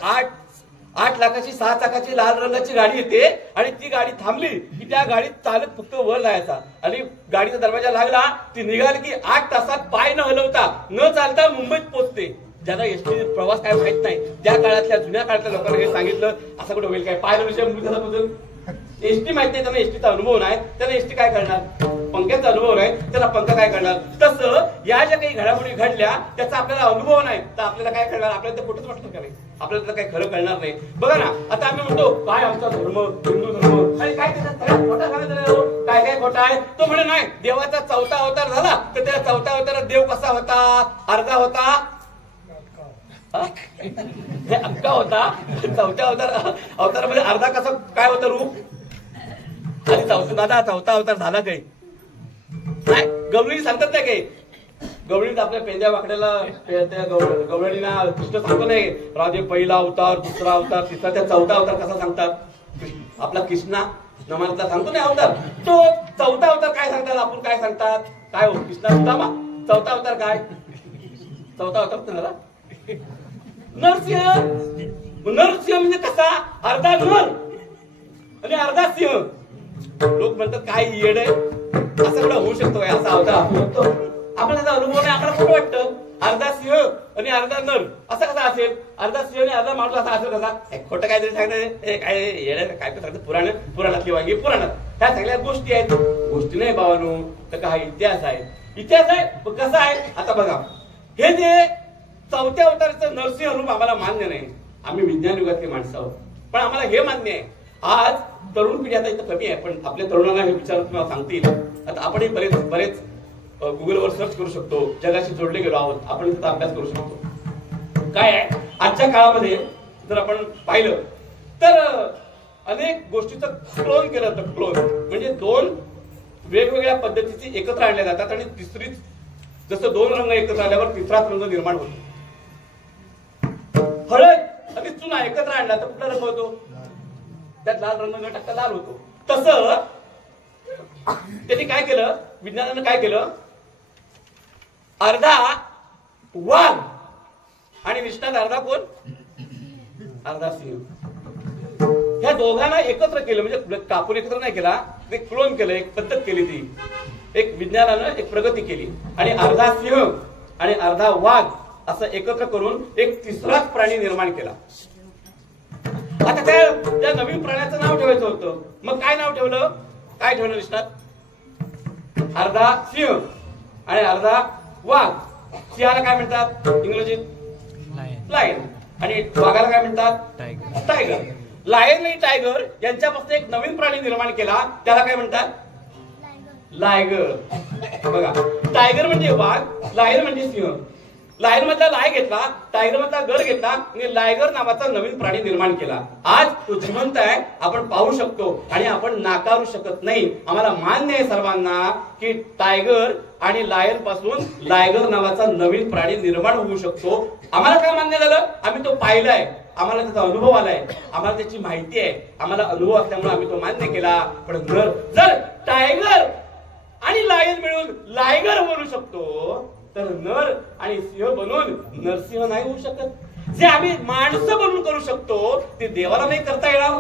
8 लाखाची 6 चाकाची लाल रंगाची गाडी येते आणि ती गाडी थांबली की त्या गाडीत चालत फक्त वर जायचा आणि गाडीचा दरवाजा लागला ती निघाली की 8 तासात पाय न हलवता न चालता मुंबईत पोहोचते. ज्याला एसटी प्रवास काय माहित नाही, त्या काळातल्या जुन्या काळातल्या लोकांना हे सांगितलं असं कुठं होईल काय, पाय विषय तुझं एसटी माहित नाही, त्यांना एसटीचा अनुभव नाही, त्यांना एसटी काय करणार, पंख्याचा अनुभव नाही, त्याला पंखा काय करणार. तसं या ज्या काही घडामोडी घडल्या त्याचा आपल्याला अनुभव नाही तर आपल्याला काय करणार, आपल्याला ते कुठंच वाटतं का नाही, आपल्याला त्याला काही खरं कळणार नाही. बघा ना, आता आम्ही म्हणतो काय आमचा धर्म हिंदू धर्म आणि काय त्याच्यात सगळ्यात खोटा सांगितलं, काय काय खोटा आहे. तो म्हणे नाही देवाचा 4था अवतार झाला तर त्या 4थ्या अवतारात देव कसा होता, अर्धा होता, हे अक्का होता. 4थ्या अवतारामध्ये अर्धा कसं काय होतं रूप, आणि दादा 4था अवतार झाला काही नाही. गवळणी सांगतात ना काही, गवळणीत आपल्या पेंद्या वाकड्याला त्या गवळणीला कृष्ण सांगतो नाही राधे पहिला अवतार, दुसरा अवतार, तिसरा, त्या 4था अवतार कसा सांगतात. आपला कृष्णा नमाजला सांगतो नाही अवतार, तो 4था अवतार काय सांगतात, आपण काय सांगतात, काय हो कृष्णा सुदामा 4था अवतार काय, 4था अवतार झाला नरसिंह. नरसिंह म्हणजे कसा, अर्धा नर आणि अर्धा सिंह. लोक म्हणतात काय येड आहे, असं कुठं होऊ शकतो काय, असा अवतार आपल्याला त्याचा अनुभव नाही, आपल्याला कुठं वाटतं अर्धा सिंह आणि अर्धा नर असं कसा असेल, अर्धा सिंह आणि अर्धा माणूस असा असेल कसा, खोटं काहीतरी सांगतात काय येड काय सांगतात. पुराणातली वांगी पुराणात ह्या सगळ्या गोष्टी आहेत, गोष्टी नाही बाबांनो, तर काय इतिहास आहे, इतिहास आहे. कसा आहे आता बघा, हे जे 4थ्या अवताराचं नरसिंह रूप आम्हाला मान्य नाही, आम्ही विज्ञान युगातली माणसं आहोत, पण आम्हाला हे मान्य आहे. आज तरुण पिढी आता इथं कमी आहे पण आपल्या तरुणांना हे विचार तुम्हाला सांगतील. आता आपणही बरेच गुगलवर सर्च करू शकतो, जगाशी जोडले गेलो आहोत, आपण त्याचा अभ्यास करू शकतो. काय आहे आजच्या काळामध्ये जर आपण पाहिलं तर अनेक गोष्टीचं क्लोन केलं जातं. क्लोन म्हणजे 2 वेगवेगळ्या पद्धतीची एकत्र आणल्या जातात आणि तिसरीच, जसं 2 रंग एकत्र आल्यावर तिसराच रंग निर्माण होतो. हळद आणि चुना एकत्र आणला तर कुठला रंग होतो, त्यात लाल रंग न टाकता लाल होतो. तसं त्यांनी काय केलं, विज्ञानानं काय केलं, अर्धा वाघ आणि विष्णात अर्धा कोण, अर्धा सिंह, ह्या दोघांना एकत्र केलं. म्हणजे कापून एकत्र नाही केला, ते क्लोन केलं, एक पद्धत केली, ती एक विज्ञानानं एक प्रगती केली आणि अर्धा सिंह आणि अर्धा वाघ असं एकत्र करून एक तिसराच प्राणी निर्माण केला. आता त्या नवीन प्राण्याचं नाव ठेवायचं होतं, मग काय नाव ठेवलं, काय ठेवलं विष्णात, अर्धा सिंह आणि अर्धा वाघ. सिंहाला काय म्हणतात इंग्रजीत, लायन, आणि वाघाला काय म्हणतात, टायगर. लायन आणि टायगर यांच्यापासून एक नवीन प्राणी निर्माण केला, त्याला काय म्हणतात, लायगर. बघा, टायगर म्हणजे वाघ, लायन म्हणजे सिंह. लायन मधला लाय घेतला, टायगर मधला गर घेतला आणि लायगर नावाचा नवीन प्राणी निर्माण केला. आज तो जिवंत आहे, आपण पाहू शकतो आणि आपण नाकारू शकत नाही. आम्हाला मान्य आहे सर्वांना की टायगर आणि लायन पासून लायगर नावाचा नवीन प्राणी निर्माण होऊ शकतो. आम्हाला काय मान्य झालं, आम्ही तो पाहिलाय, आम्हाला त्याचा अनुभव आलाय, आम्हाला त्याची माहिती आहे, आम्हाला अनुभव असल्यामुळे आम्ही तो मान्य केला. पण जर टायगर आणि लायन मिळून लायगर बनू शकतो तर नर आणि सिंह बनून नरसिंह नाही होऊ शकत. जे आम्ही माणसं बनून करू शकतो ते देवाला नाही करता येणार,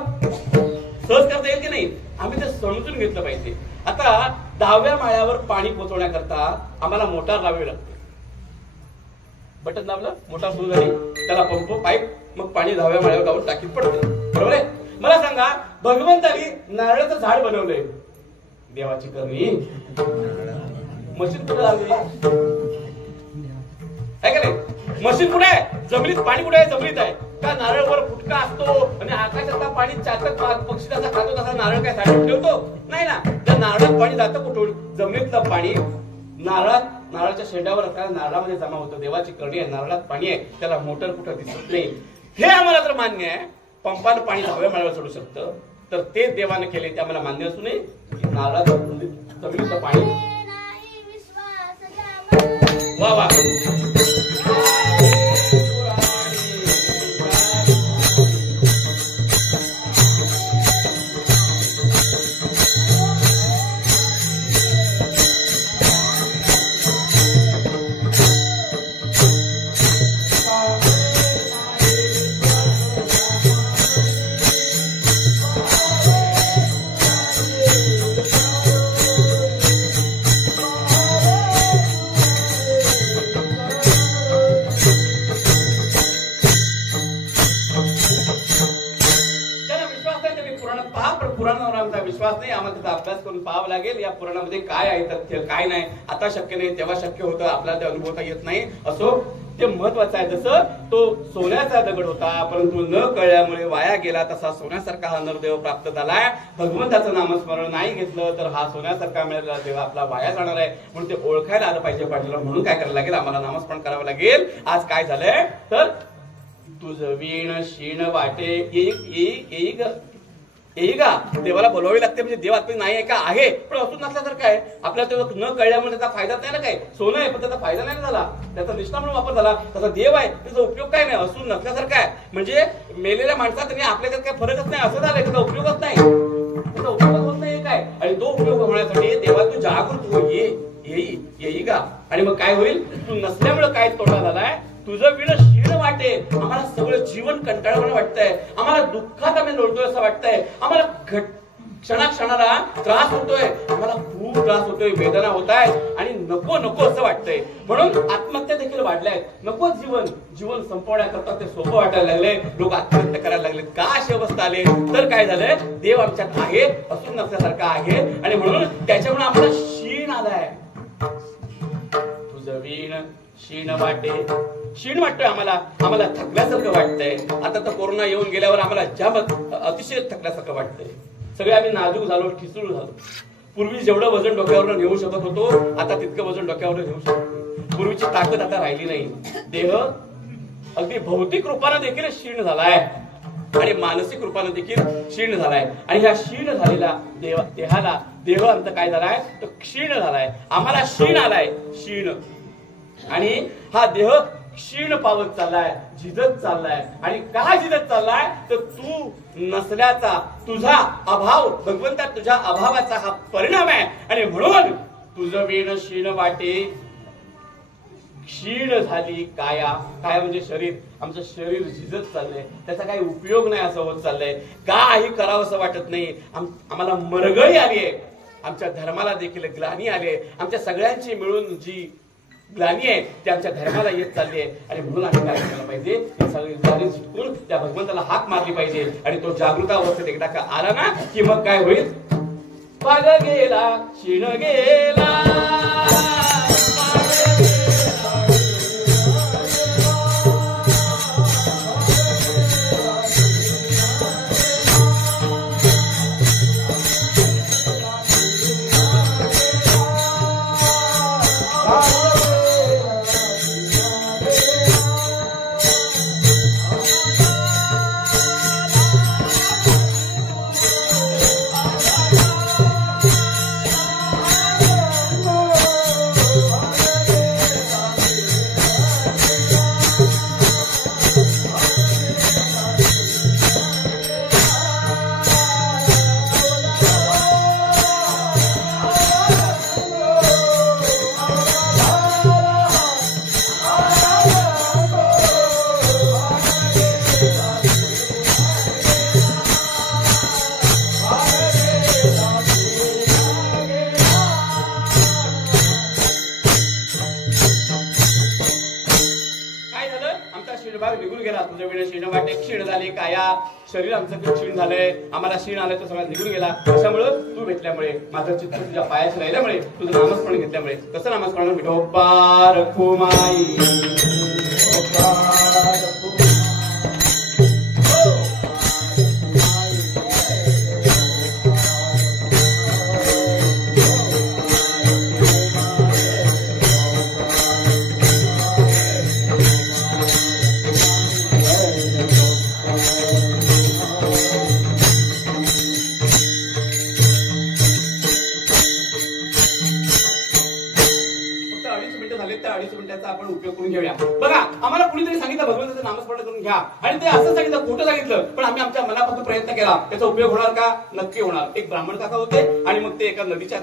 सहज करता येईल की नाही, आम्ही ते समजून घेतलं पाहिजे. आता 10व्या माळ्यावर पाणी पोहोचवण्याकरता आम्हाला मोटार लावावी लागते. बटन दाबलं, मोटार सुरू झाली, त्याला पंप पाईप, मग पाणी 10व्या माळ्यावर लावून टाकीत पडते, बरोबर आहे. मला सांगा, भगवंतानी नारळाचं झाड बनवलंय, देवाची करणी, मशीन कुठे लावली आहे का नाही, मशीन कुठे आहे, जमिनीत पाणी कुठे आहे, जमिनीत आहे का, नारळवर फुटका असतो आणि आकाशातला पाणी चाटक पक्षी जसा खातो तसा नारळ काय साठवून ठेवतो नाही ना. त्या नारळात पाणी जातं कुठून, जमिनीतलं पाणी नारळाच्या शेंड्यावर असताना नारळामध्ये जमा होतं. देवाची करणी आहे, नारळात पाणी आहे, त्याला मोटर कुठं दिसत नाही. हे आम्हाला तर मान्य आहे, पंपानं पाणी दहाव्या माळ्यावर सोडू शकतं, तर ते देवानं केले ते आम्हाला मान्य असू नये. नारळाचं जमिनीचं पाणी वा वा विश्वास नाही. आम्हाला त्याचा अभ्यास करून पाहावा लागेल या पुराणामध्ये काय आहे तथ्य काय नाही. आता शक्य नाही, तेव्हा शक्य होतं, आपल्याला ते अनुभवता येत नाही. असो, ते महत्वाचं आहे. जसं तो सोन्याचा दगड होता परंतु न कळल्यामुळे वाया गेला, तसा सोन्यासारखा हा नरदेव प्राप्त झालाय. भगवंताचं नामस्मरण नाही घेतलं तर हा सोन्यासारखा मिळालेला देव आपला वाया जाणार आहे. म्हणून ते ओळखायला आलं पाहिजे पाटीला. म्हणून काय करायला लागेल, आम्हाला नामस्मरण करावं लागेल. आज काय झालंय तर तुझं वीण शीण वाटे येई का देवाला बोलावी लागते. म्हणजे देव आत्मा नाही आहे का आहे, पण असून नसल्यासारखं आहे. आपल्याला तेव्हा न कळल्यामुळे त्याचा फायदा नाही ना. काय सोनं आहे पण त्याचा फायदा नाही झाला, त्याचा निष्ठा म्हणून वापर झाला. त्याचा देव आहे त्याचा उपयोग काय नाही, असून नसल्यासारखं आहे. म्हणजे मेलेल्या माणसात आणि आपल्याच्यात काही फरकच नाही असं झालंय. त्याचा उपयोगच नाही, त्याचा उपयोग होत नाही काय. आणि तो उपयोग होण्यासाठी देवा तू जागृत हो, येई का. आणि मग काय होईल, तू नसल्यामुळे काय तोटा झालाय. तुझं विण शीण वाटे, आम्हाला सगळं जीवन कंटाळवाणं वाटतंय, आम्हाला दुःखात आम्ही लोळतोय असं वाटतंय, आम्हाला क्षणाक्षणाला त्रास होतोय, आम्हाला खूप त्रास होतोय, वेदना होत आहेत आणि नको नको असं वाटतंय. म्हणून आत्महत्या देखील वाढल्या आहेत. नको जीवन संपवण्याकरता ते सोपं वाटायला लागले. लोक आत्महत्या करायला लागले. का अशी अवस्था आली तर काय झालंय, देव आमच्यात आहे असून नसल्यासारखा आहे आणि म्हणून त्याच्यामुळे आम्हाला शीण आलाय. तुझं वीण शीण वाटे, शीण वाटतोय आम्हाला थकल्यासारखं वाटतंय. आता तर कोरोना येऊन गेल्यावर आम्हाला जाम अतिशय थकल्यासारखं वाटतंय. सगळे आम्ही नाजूक झालो, ठिसूळ झालो. पूर्वी जेवढं वजन डोक्यावर नेऊ शकत होतो आता तितकं वजन डोक्यावर नेऊ शकतो. पूर्वीची ताकद आता राहिली नाही. देह अगदी भौतिक रूपानं देखील क्षीण झालाय आणि मानसिक रूपानं देखील क्षीण झालाय. आणि ह्या क्षीण झालेला देहाला देह अंत काय झालाय तो क्षीण झालाय. आम्हाला क्षीण आलाय, क्षीण. आणि हा देह क्षीण पावत चाललाय, झिजत चाललाय. आणि का झिजत चाललाय तर तू नसल्याचा, तुझा अभाव, भगवंता तुझ्या अभावाचा हा परिणाम आहे. आणि म्हणून तुझं वीण शीण वाटे, क्षीण झाली काया. काय म्हणजे शरीर, आमचं शरीर झिजत चाललंय, त्याचा काही उपयोग नाही असं होत चाललंय. काही करावं असं वाटत नाही. आम्हाला मरगळी आली आहे, आमच्या धर्माला देखील ग्लानी आली आहे. आमच्या सगळ्यांची मिळून जी ग्लानी आहे ते आमच्या धर्माला येत चालली आहे. आणि म्हणून आम्ही काय करायला पाहिजे, ही सगळी ग्लानी झुटकून त्या भगवंताला हाक मारली पाहिजे. आणि तो जागृत अवस्थेत एकदा का आला ना की मग काय होईल, पाग गेला क्षीण गेला, निघून गेला. तुझ्या वेळेस क्षीण वाटे, क्षीण झाली काया. शरीर आमचं क्षीण झालंय, आम्हाला क्षीण आलंय, तो सगळा निघून गेला. त्याच्यामुळं तू भेटल्यामुळे, माझं चित्त तुझ्या पायाशी राहिल्यामुळे, तुझं नामस्मरण घेतल्यामुळे. कसं नामस्मरण, विठोबा रखुमाई, आपण उपयोग करून घेऊया. बघा, आम्हाला कुणीतरी सांगितलं भगवंताचं नामस्मरण करून घ्या आणि ते असं सांगितलं, खोटं सांगितलं, पण आम्ही आमच्या मनापासून प्रयत्न केला, त्याचा उपयोग होणार का? नक्की होणार. एक ब्राह्मण काका होते आणि मग ते एका नदीच्या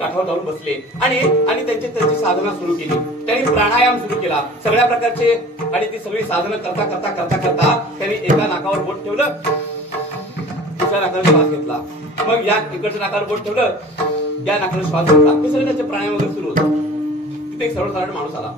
काठावर जाऊन बसले आणि त्यांची साधना सुरू केली. त्यांनी प्राणायाम सुरू केला सगळ्या प्रकारचे आणि ती सगळी साधना करता करता करता करता त्यांनी एका नाकावर बोट ठेवलं, दुसऱ्या नाकावर श्वास घेतला, मग या इकडच्या नाकावर बोट ठेवलं, या नाकावर श्वास घेतला. हे सगळे त्याचे प्राणायाम वगैरे सुरू होतं. तिथे एक सर्वसाधारण माणूस आला,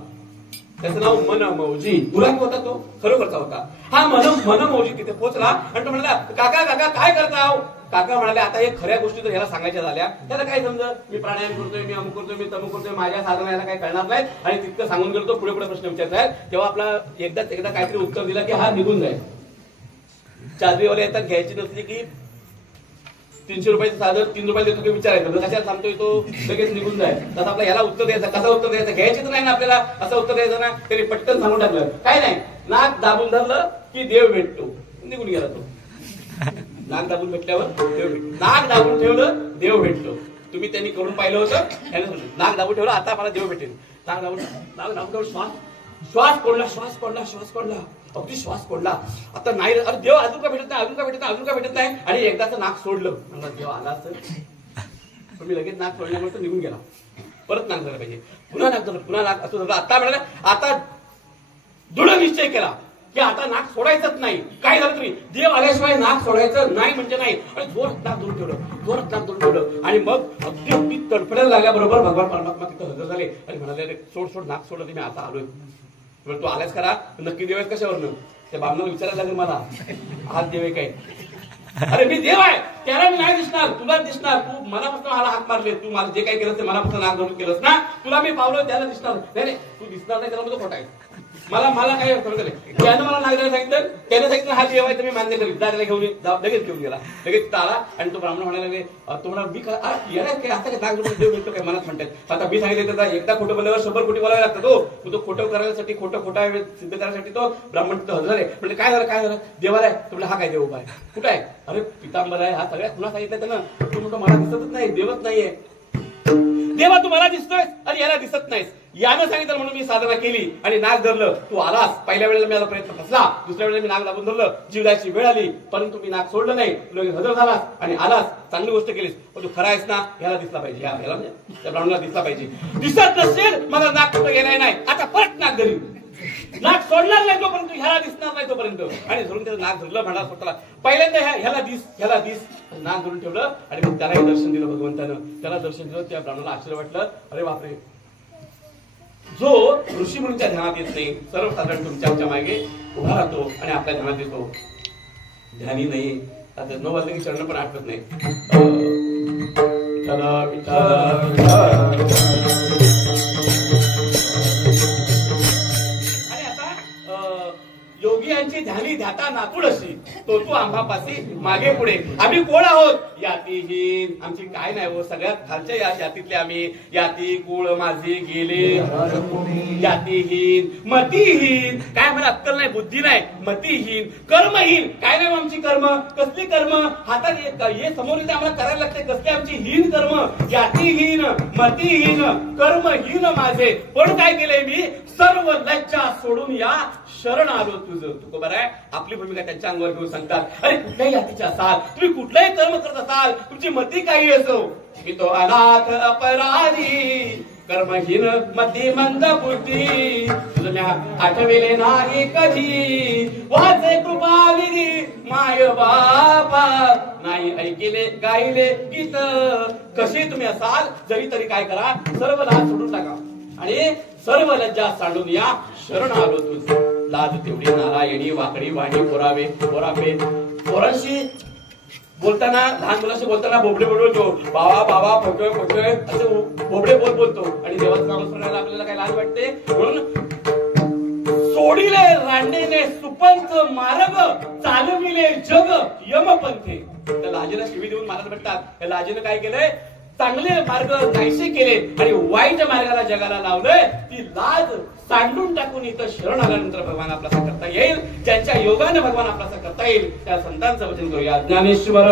त्याचं नाव मनमौजी. गुलाम होता तो, खरोखरचा होता. हा मनमौजी तिथे पोहोचला आणि तो म्हणाला, काका काका काय करता? काका म्हणाले, आता हे खऱ्या गोष्टी तर ह्याला सांगायच्या झाल्या, त्याला काय समज, मी प्राणायाम करतोय, मी अमुक करतोय, मी तमुक करतोय, माझ्या साधना याला काय कळणार नाही. आणि तितकं सांगून गेलो तो पुढे पुढे प्रश्न विचारताय, तेव्हा आपला एकदा काहीतरी उत्तर दिला की हा निघून जाईल. चादरीवाले येतात, घ्यायची नसली की 300 रुपयाचं साधं 3 रुपये देतो की विचारायचं, कशाला सांगतोय तो लगेच निघून जाईल. तसं आपला याला उत्तर द्यायचं, कसं उत्तर द्यायचं, घ्यायचं नाही ना आपल्याला, असं उत्तर द्यायचं ना. त्यांनी पटकन सांगून टाकलं, काय नाही, नाक दाबून धरलं की देव भेटतो. निघून गेला तो. नाक दाबून भेटल्यावर देव भेटतो, नाक दाबून ठेवलं देव भेटतो. तुम्ही त्यांनी करून पाहिलं होतं, नाक दाबून ठेवलं, आता मला देव भेटेल. नाक दाबून श्वास कोंडला, अगदी श्वास कोंडला. आता नाही, अरे देव अजून का भेटत नाही. आणि एकदाच नाक सोडलं, देव आला तर तुम्ही लगेच नाक सोडल्यामुळे तो निघून गेला. परत नाक झालं पाहिजे, पुन्हा नाक असं झालं. आता म्हणाले, आता दृढ निश्चय केला की आता नाक सोडायचंच नाही, काय झालं तरी देव आल्याशिवाय नाक सोडायचं नाही म्हणजे नाही. आणि जोरात नाक धरून ठेवलं आणि मग अगदी तडफडायला लागल्याबरोबर भगवान परमात्मा तिथं हजर झाले आणि म्हणाले, सोड नाक सोडलं, मी आता आलोय. तू आलाच खरा, नक्की देव आहे कशावरनं? त्या बामणाला विचारायला लागेल मला, आज देव आहे काय? अरे मी देव आहे, त्याला मी नाही दिसणार, तुला दिसणार. तू मनापासून मला हाक मारले, तू माझं जे काही केलं ते मनापासून नाक धरून केलंस ना, तुला मी पावलं त्याला दिसणार नाही. तू दिसणार नाही त्याला खोटा आहे. मला काय त्यानं मला नाक द्यायला सांगितलं, त्याने सांगितलं हा देव आहे तर मी मान्य करीन. त्याला घेऊन लगेच घेऊन गेला, लगेच आला आणि तो ब्राह्मण म्हणायला लागले, तो म्हणा मी काय आता काय नाक धरून देव भेटतो काय मनात म्हणतात. आता मी सांगितलं त्याचा एकदा खोटं बोलल्यावर 100 कोटी बोलावे लागतं. तो खोटं करायसाठी खोटा सिद्ध करायसाठी तो ब्राह्मण तिथं हजर आहे. म्हणजे काय झालं देवाला आहे. तो हा काय देव उभा आहे, कुठं आहे? अरे पितांबर आहे, हा सगळ्या पुन्हा सांगितलं त्यानं. तू म्हणतो मला दिसतच नाही, देवच नाहीये. देवा तू मला दिसतोय आणि याला दिसत नाहीस. यानं सांगितलं म्हणून मी साधना केली आणि नाक धरलं. तू आलास, पहिल्या वेळेला माझा प्रयत्न फसला, दुसऱ्या वेळेला मी नाक दाबून धरलं, जीव जायची वेळ आली, परंतु मी नाक सोडलं नाही. तू हजर झालास आणि आलास, चांगली गोष्ट केलीस. पण तू खरा आहेस ना, याला दिसला पाहिजे, याला त्या ब्राह्मणाला दिसला पाहिजे. दिसत नसेल मला नाक कुठं गेलाय नाही, आता परत नाक धरी, नाक सोडणार नाही तोपर्यंत, ह्याला दिसणार नाही तोपर्यंत. आणि धरून त्याचं नाक धरलं, म्हणा स्वतःला पहिल्यांदा ह्याला दिस नाक धरून ठेवलं आणि मग त्यालाही दर्शन दिलं भगवंतानं. त्याला दर्शन दिलं, त्या ब्राह्मणाला आश्चर्य वाटलं. अरे बापरे, जो ऋषी मुनीच्या ध्यानात येत नाही, सर्वसाधारण तुमच्या मागे उभा राहतो आणि आपल्या ध्यानात येतो, ध्यानी नाही. आता 9 वाजले की चरण पण आठवत नाही. योगी यांची ध्यानी ध्याता नाकुड अशी, तो तू आम्हापासी मागे पुढे. आम्ही कोण आहोत? यातीहीन. आमची काय नाही हो, सगळ्यात खालच्या या जातीतले आम्ही. याती कुळ माझे गेले, यातीहीन, मतीहीन. काय मला अक्कल नाही, बुद्धी नाही, मतीहीन, कर्महीन. काय नाही आमची कर्म, कसली कर्म? हातात हे समोर इथे आम्हाला करायला लागते, कसली आमची हीन कर्म. यातीहीन, मतीहीन, कर्महीन माझे. पण काय केलंय मी? सर्व लज्जा सोडून या शरण आलो तुझं. तू बरं आहे, आपली भूमिका त्यांच्या अंगावर घेऊन सांगतात. अरे कुठल्याही जातीचे असाल, तुम्ही कुठलंही कर्म करत असाल, तुमची मती काही असो, मी तो अनाथ अपराधी, कर्महीन मती मंद बुद्धी, तुझ्या आठविले नाही कधी, वाचे कृपाविधी माय बाबा, नाही ऐकिले गायले गीत. कशी तुम्ही असाल, जरी तरी काय करा, सर्व लाज सोडून टाका आणि सर्व लज्जा सांडून या शरण आलो तुझ. लाज तेवढी नारायणी, वाकडी वाणी पोरावे पोरांशी बोलताना, लहान मुलांशी बोलताना बोबडे बोलतो, बाबा फोटोय असे बोबडे बोलतो. आणि देवाचं नामस्मरणाला आपल्याला काय लाज वाटते, म्हणून सोडिले रांडेने सुपंच मार्ग, चालविले जग यमपंथे. त्या लाजेला शिवी देऊन महाराज म्हणतात, त्या लाजेनं काय केलंय, चांगले मार्ग नाहीसे केले आणि वाईट मार्गाला जगाला लावलंय. ती लाज सांडून टाकून इथं शरण आल्यानंतर भगवान आपलासा करता येईल. ज्यांच्या योगाने भगवान आपलासा करता येईल त्या संतांचं वचन करूया. ज्ञानेश्वर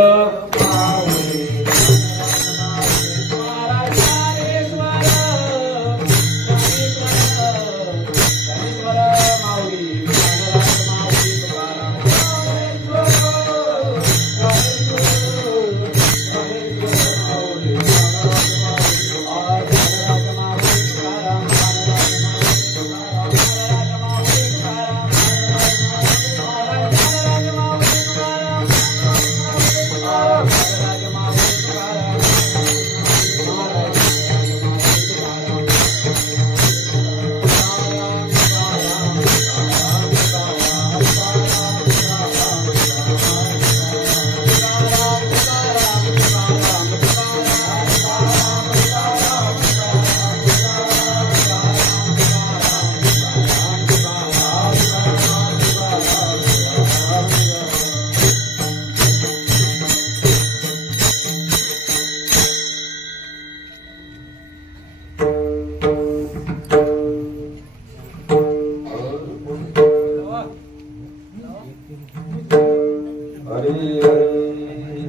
हरी हरी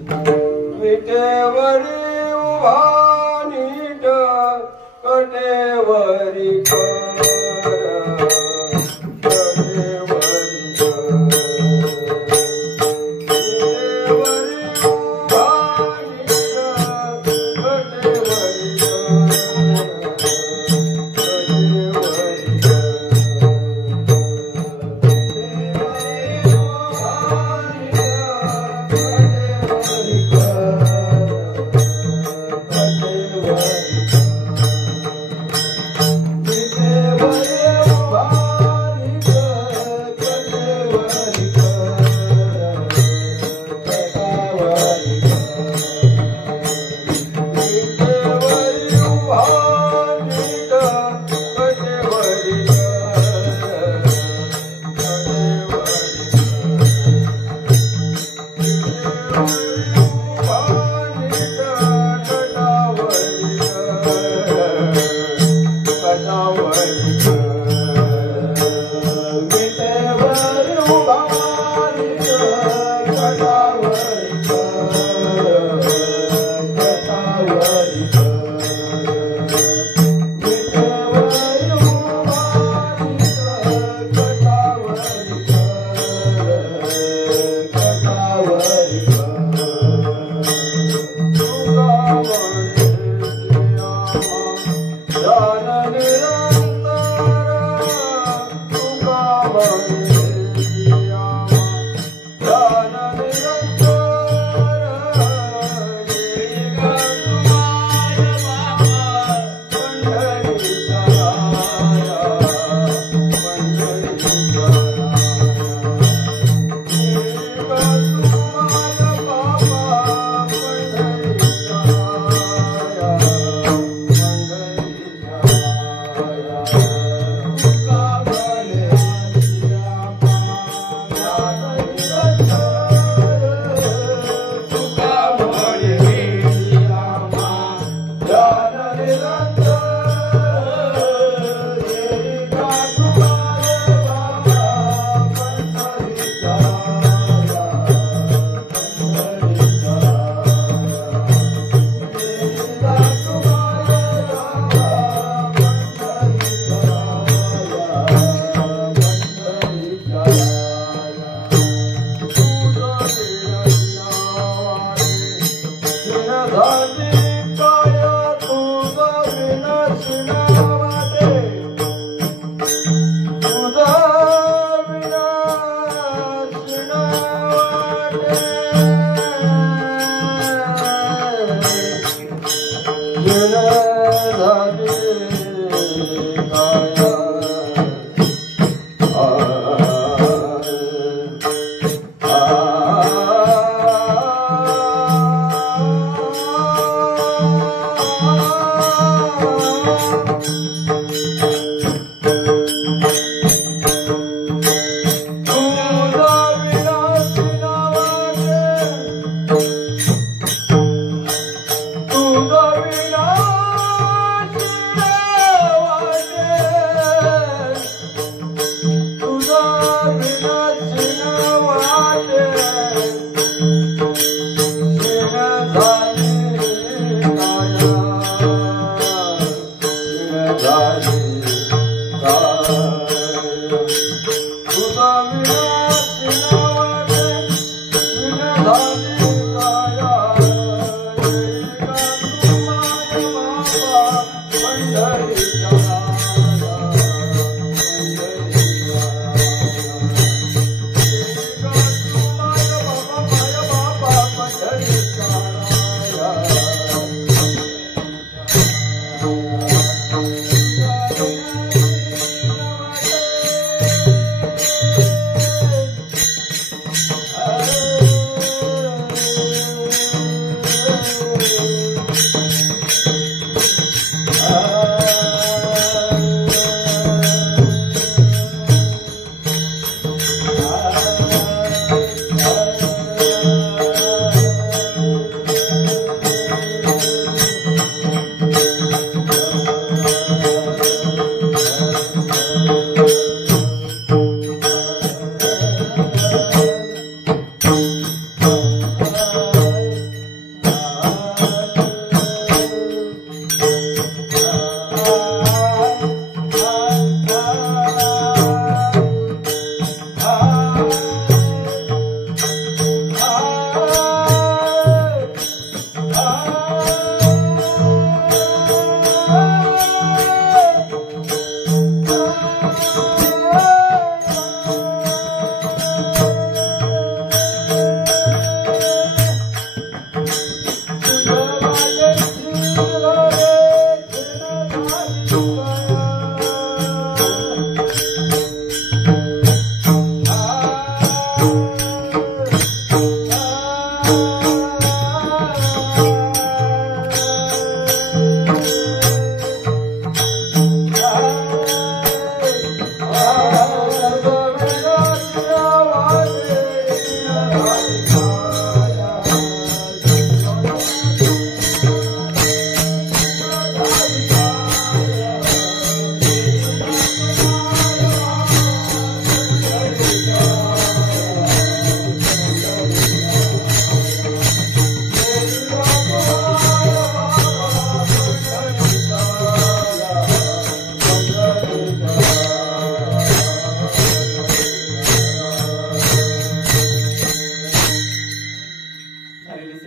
विटेवरी उभा नीट कटेवरी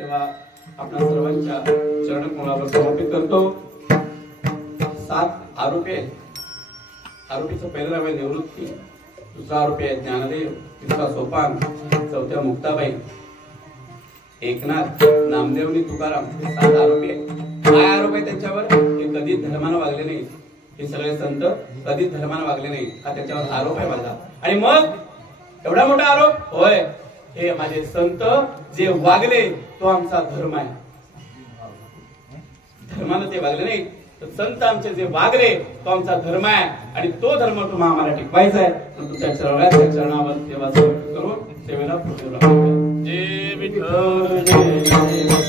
सेवा आपल्या सर्वांच्या चरणकमलावर समर्पित करतो. 7 आरोपी आहेत. आरोपीचं पहिलं नाव आहे निवृत्ती, दुसरा आरोपी आहे ज्ञानदेव, तिसरा सोपान, चौथ्या मुक्ताबाई, एकनाथ, नामदेवनी, तुकाराम. 7 आरोपी आहेत. काय आरोप आहे त्यांच्यावर? हे कधीच धर्मानं वागले नाही. हे सगळे संत कधीच धर्मानं वागले नाही हा त्याच्यावर आरोप आहे माझा. आणि मग एवढा मोठा आरोप? होय, हे माझे संत जे वागले तो आमचा धर्म आहे. धर्मानं ते वागले नाही, तर संत आमचे जे वागले तो आमचा धर्म आहे. आणि तो धर्म तुम्हाला आम्हाला टिकवायचा आहे. तुमच्या चरणावर सेवा समर्पित करून सेवेला पुढे राहू. जय विठ्ठल, जय जय.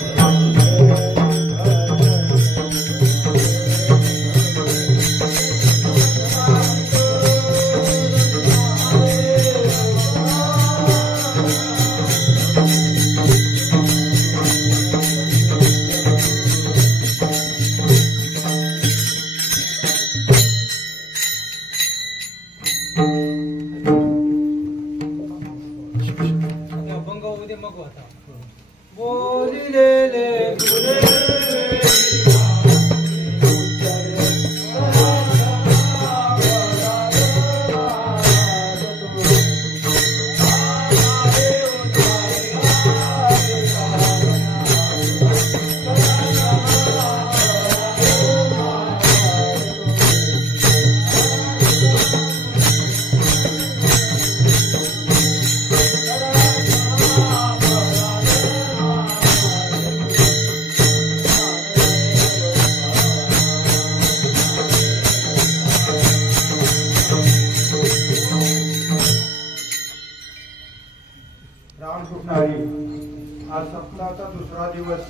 आज सप्ताहाचा दुसरा दिवस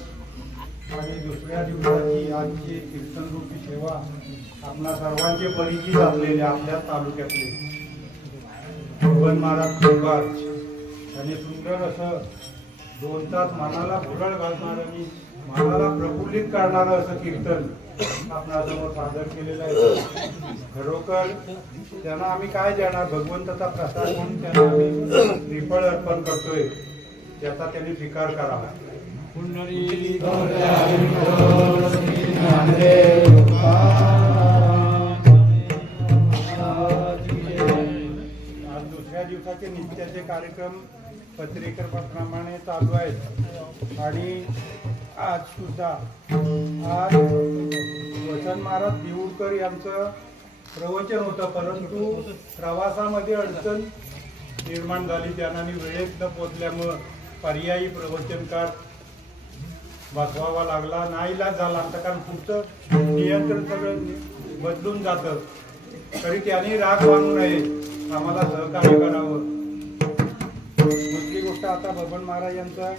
आणि दुसऱ्या दिवसाची आजची कीर्तनरूपी सेवा आपणा सर्वांचे परिचित असलेले आपल्या तालुक्यातले भगवान महाराज तुंगार यांनी सुंदर असं 2 तास मनाला भुरळ घालणार आणि मनाला प्रफुल्लित करणारं असं कीर्तन आपणासमोर सादर केलेलं आहे. खरोखर त्यांना आम्ही काय देणार? भगवंताचा प्रसाद म्हणून त्यांना आम्ही श्रीफळ अर्पण करतोय, त्याचा त्यांनी स्वीकार करावा. आज दुसऱ्या दिवसाचे नित्याचे कार्यक्रम पत्रिकेप्रमाणे चालू आहेत. आणि आज सुद्धा वचन महाराज देऊळकर यांचं प्रवचन होतं, परंतु प्रवासामध्ये अडचण निर्माण झाली. त्यांना वेळेत न पोचल्यामुळं पर्यायी प्रवचनकार बसवावा लागला. नाईलाज झाला आमचा, कारण पुढचं नियंत्रण सगळं बदलून जातं. तरी त्यांनी राग मानू नये, आम्हाला सहकार्य करावं. दुसरी गोष्ट, आता बबन महाराज यांचं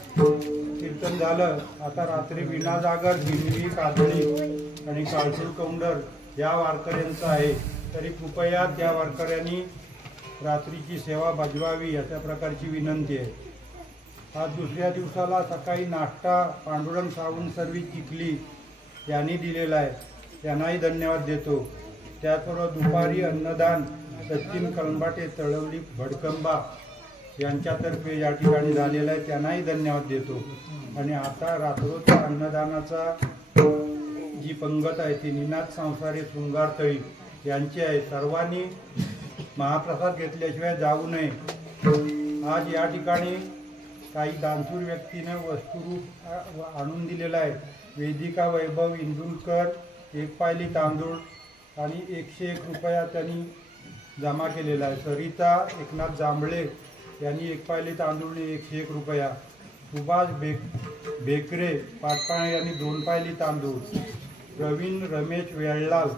कीर्तन झालं. आता रात्री विना जागर, दिंडी, काजळी आणि काळसूर कौंडर या वारकऱ्यांचं आहे. तरी कृपया त्या वारकऱ्यांनी रात्रीची सेवा बजवावी अशा प्रकारची विनंती आहे. आज दुसऱ्या दिवसाला सकाळी नाश्ता पांडुरंग सावंत सर्व्हिस चिखली यांनी दिलेला आहे, त्यांनाही धन्यवाद देतो. त्याचबरोबर दुपारी अन्नदान सचिन कळंबाटे तळवली भडकंबा यांच्यातर्फे या ठिकाणी झालेला आहे, त्यांनाही धन्यवाद देतो. आणि आता रात्रोच्या अन्नदानाचा जी पंगत आहे ती निनाद संसारे शृंगारतळी यांची आहे. सर्वांनी महाप्रसाद घेतल्याशिवाय जाऊ नये. आज या ठिकाणी काही दानशूर व्यक्तीने वस्तुरूप आणून दिलेला आहे. वेदिका वैभव इंदुलकर 1 पायली तांदूळ आणि 101 रुपया त्यांनी जमा केलेला आहे. सरिता एकनाथ जांभळे यांनी 1 पायली तांदूळ 101 रुपया. सुभाष बेकरे पाटपाणे यांनी 2 पायली तांदूळ. प्रवीण रमेश वेळलाल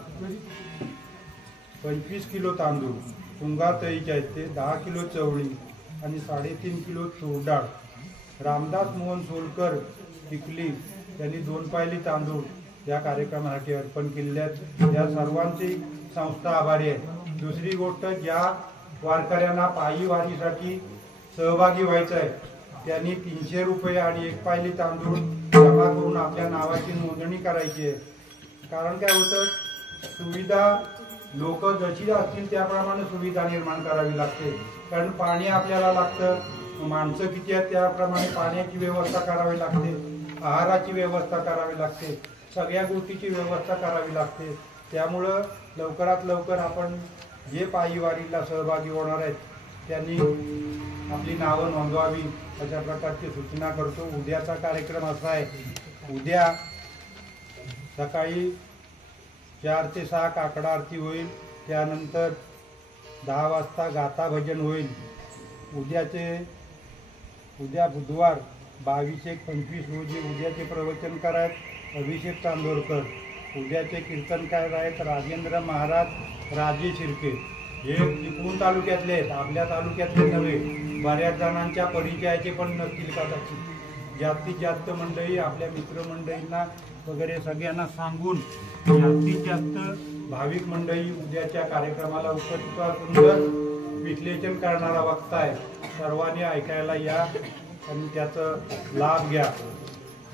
25 किलो तांदूळ. तुंगातळीचे आहेत ते 10 किलो चवळी आणि 3.5 किलो तूर डाळ. रामदास मोहन सोलकर चिखली यांनी 2 पायली तांदूळ या कार्यक्रमासाठी अर्पण केलेले आहेत. या सर्वांची संस्था आभारी आहे. दुसरी गोष्ट, ज्या वारकऱ्यांना पायी वारीसाठी सहभागी व्हायचं आहे त्यांनी 300 रुपये आणि 1 पायली तांदूळ जमा करून आपल्या नावाची नोंदणी करायची आहे. कारण काय होतं, सुविधा लोक जशी असतील त्याप्रमाणे सुविधा निर्माण करावी लागते. कारण पाणी आपल्याला लागतं, माणसं किती आहेत त्याप्रमाणे पाण्याची व्यवस्था करावी लागते. आहाराची व्यवस्था करावी लागते, सगळ्या गोष्टीची व्यवस्था करावी लागते. त्यामुळं लवकरात लवकर आपण जे पायी वारीला सहभागी होणार आहेत त्यांनी आपली नावं नोंदवावी अशा प्रकारची सूचना करतो. उद्याचा कार्यक्रम असा आहे, उद्या सकाळी 4 ते 6 काकडा आरती होईल, त्यानंतर 10 वाजता गाथा भजन होईल. उद्या बुधवार 22/1/25 रोजी उद्याचे प्रवचनकार आहेत अभिषेक चांदोरकर. उद्याचे कीर्तनकार आहेत राजेंद्र महाराज राजे शिर्के. हे चिपळूण तालुक्यातले आहेत, आपल्या तालुक्यातले नव्हे. बऱ्याच जणांच्या परिचयाचे पण नसतील कदाचित. जास्तीत जास्त मंडळी आपल्या मित्रमंडळींना वगैरे सगळ्यांना सांगून जास्तीत जास्त भाविक मंडळी उद्याच्या कार्यक्रमाला उपस्थित व्हा. सुंदर विश्लेषण करणारा वक्ता आहे, सर्वांनी ऐकायला या आणि त्याचा लाभ घ्या.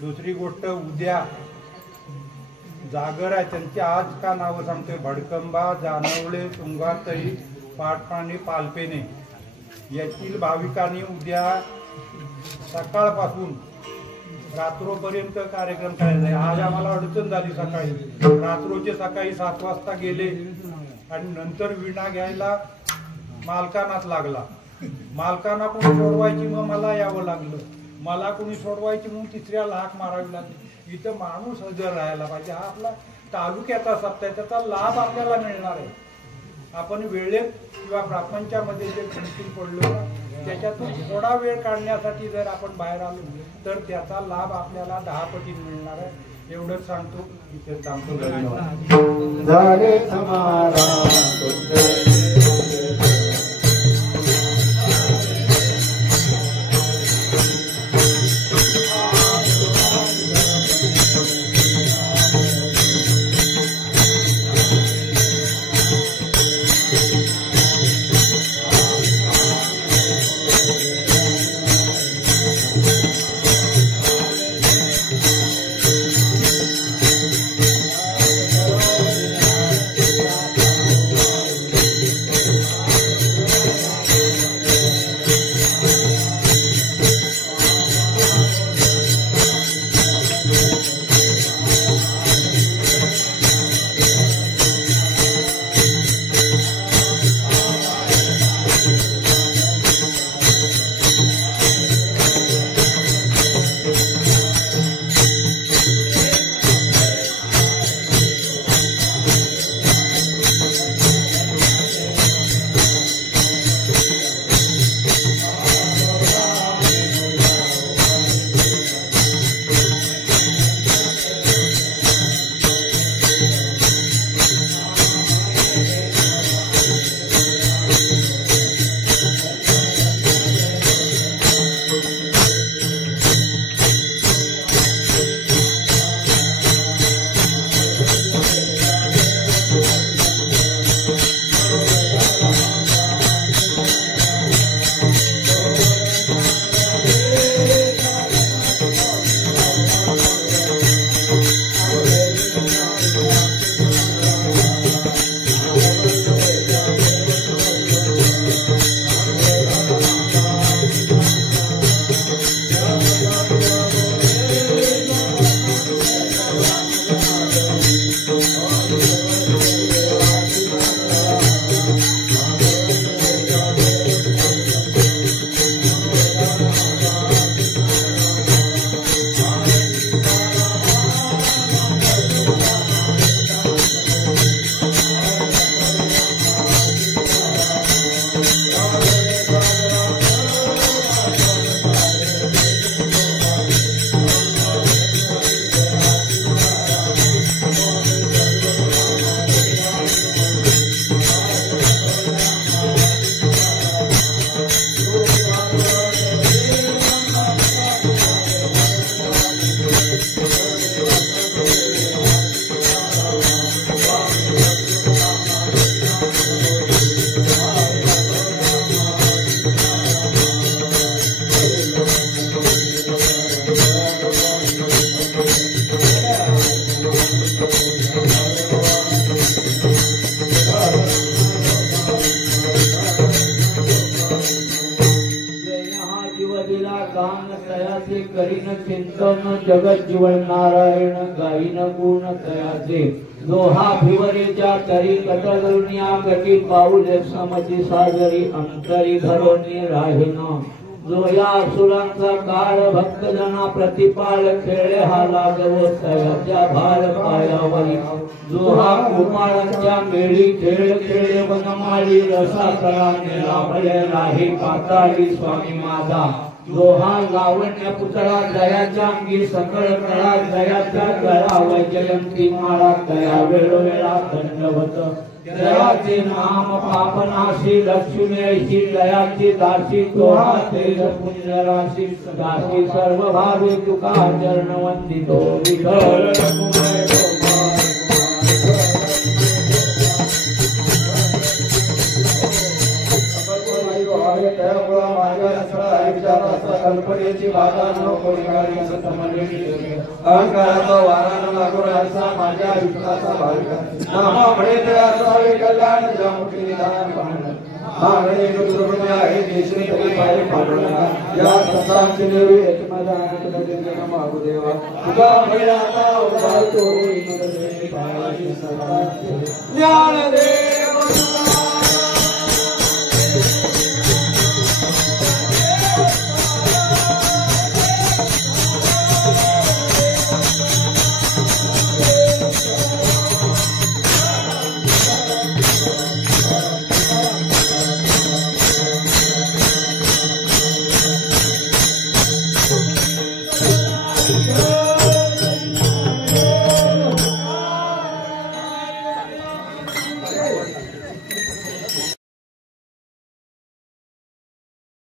दुसरी गोष्ट, उद्या जागर आहे त्यांची आज का नावं सांगतोय, भडकंबा, जानवळे, तुंगातई, पाटपाणी, पालपेने यातील भाविकांनी उद्या सकाळपासून रात्रोपर्यंत कार्यक्रम करायचा आहे. आज आम्हाला अडचण झाली, रात्रोचे सकाळी 7 वाजता गेले आणि नंतर विणा घ्यायला मालकानाच लागला. मालकांना कोणी सोडवायची, मग मला यावं लागलं. मला कोणी सोडवायची म्हणून तिसऱ्याला हाक मारावी लागली. इथं माणूस हजर राहायला पाहिजे. हा आपला तालुक्याचा सत्ता आहे, त्याचा लाभ आपल्याला मिळणार आहे. आपण वेळेत किंवा प्रपंचामध्ये जे खंडीत पडलो त्याच्यातून थोडा वेळ काढण्यासाठी जर आपण बाहेर आलो तर त्याचा लाभ आपल्याला 10 पटीने मिळणार आहे. एवढंच सांगतो, इथे सांगतो. धन्यवाद. झाले समाधान. करीन चिंतन जगत जीवन नारायण गाईन गुण तयाचे दोहा भिवरेच्या तरी कटगरुनिया गती पाऊले समती साजरी अंतरी धरोनी राहीन जो या असुरांचा काळ भक्तजना प्रतिपाल खेळे हा लागवो तयाच्या भार पायावरी जो हा कुमारांच्या मेळी खेळ खेळे वनमाळी रसा तळाने लाभले राही पाताळी स्वामी माझा जो हा लावण्य पुतळा दयाच्या अंगी सकळ कळा दयाच्या गळा वैजयंती माळा दया वेळोवेळा दंडवत दयाचे नाम पापनाशी लक्ष्मीशी दयाची दासी तोहा तेज पुण्यराशी दासी सर्व भावे तुका चरण वंदितो विठ्ठल कल्पनेची बाधा न कोणीकारी अहंकाराचा वारा न लागो राहायचा माझ्या आयुष्याचा भाविका नामा म्हणे ते असावे कल्याण जमुखी निदान मागणे दुर्गुण आहे देशने तरी पाय पाडला या संतांची नेवी माझ्या आनंद मागू देवा तुका म्हणे आता उदार तो ज्ञान दे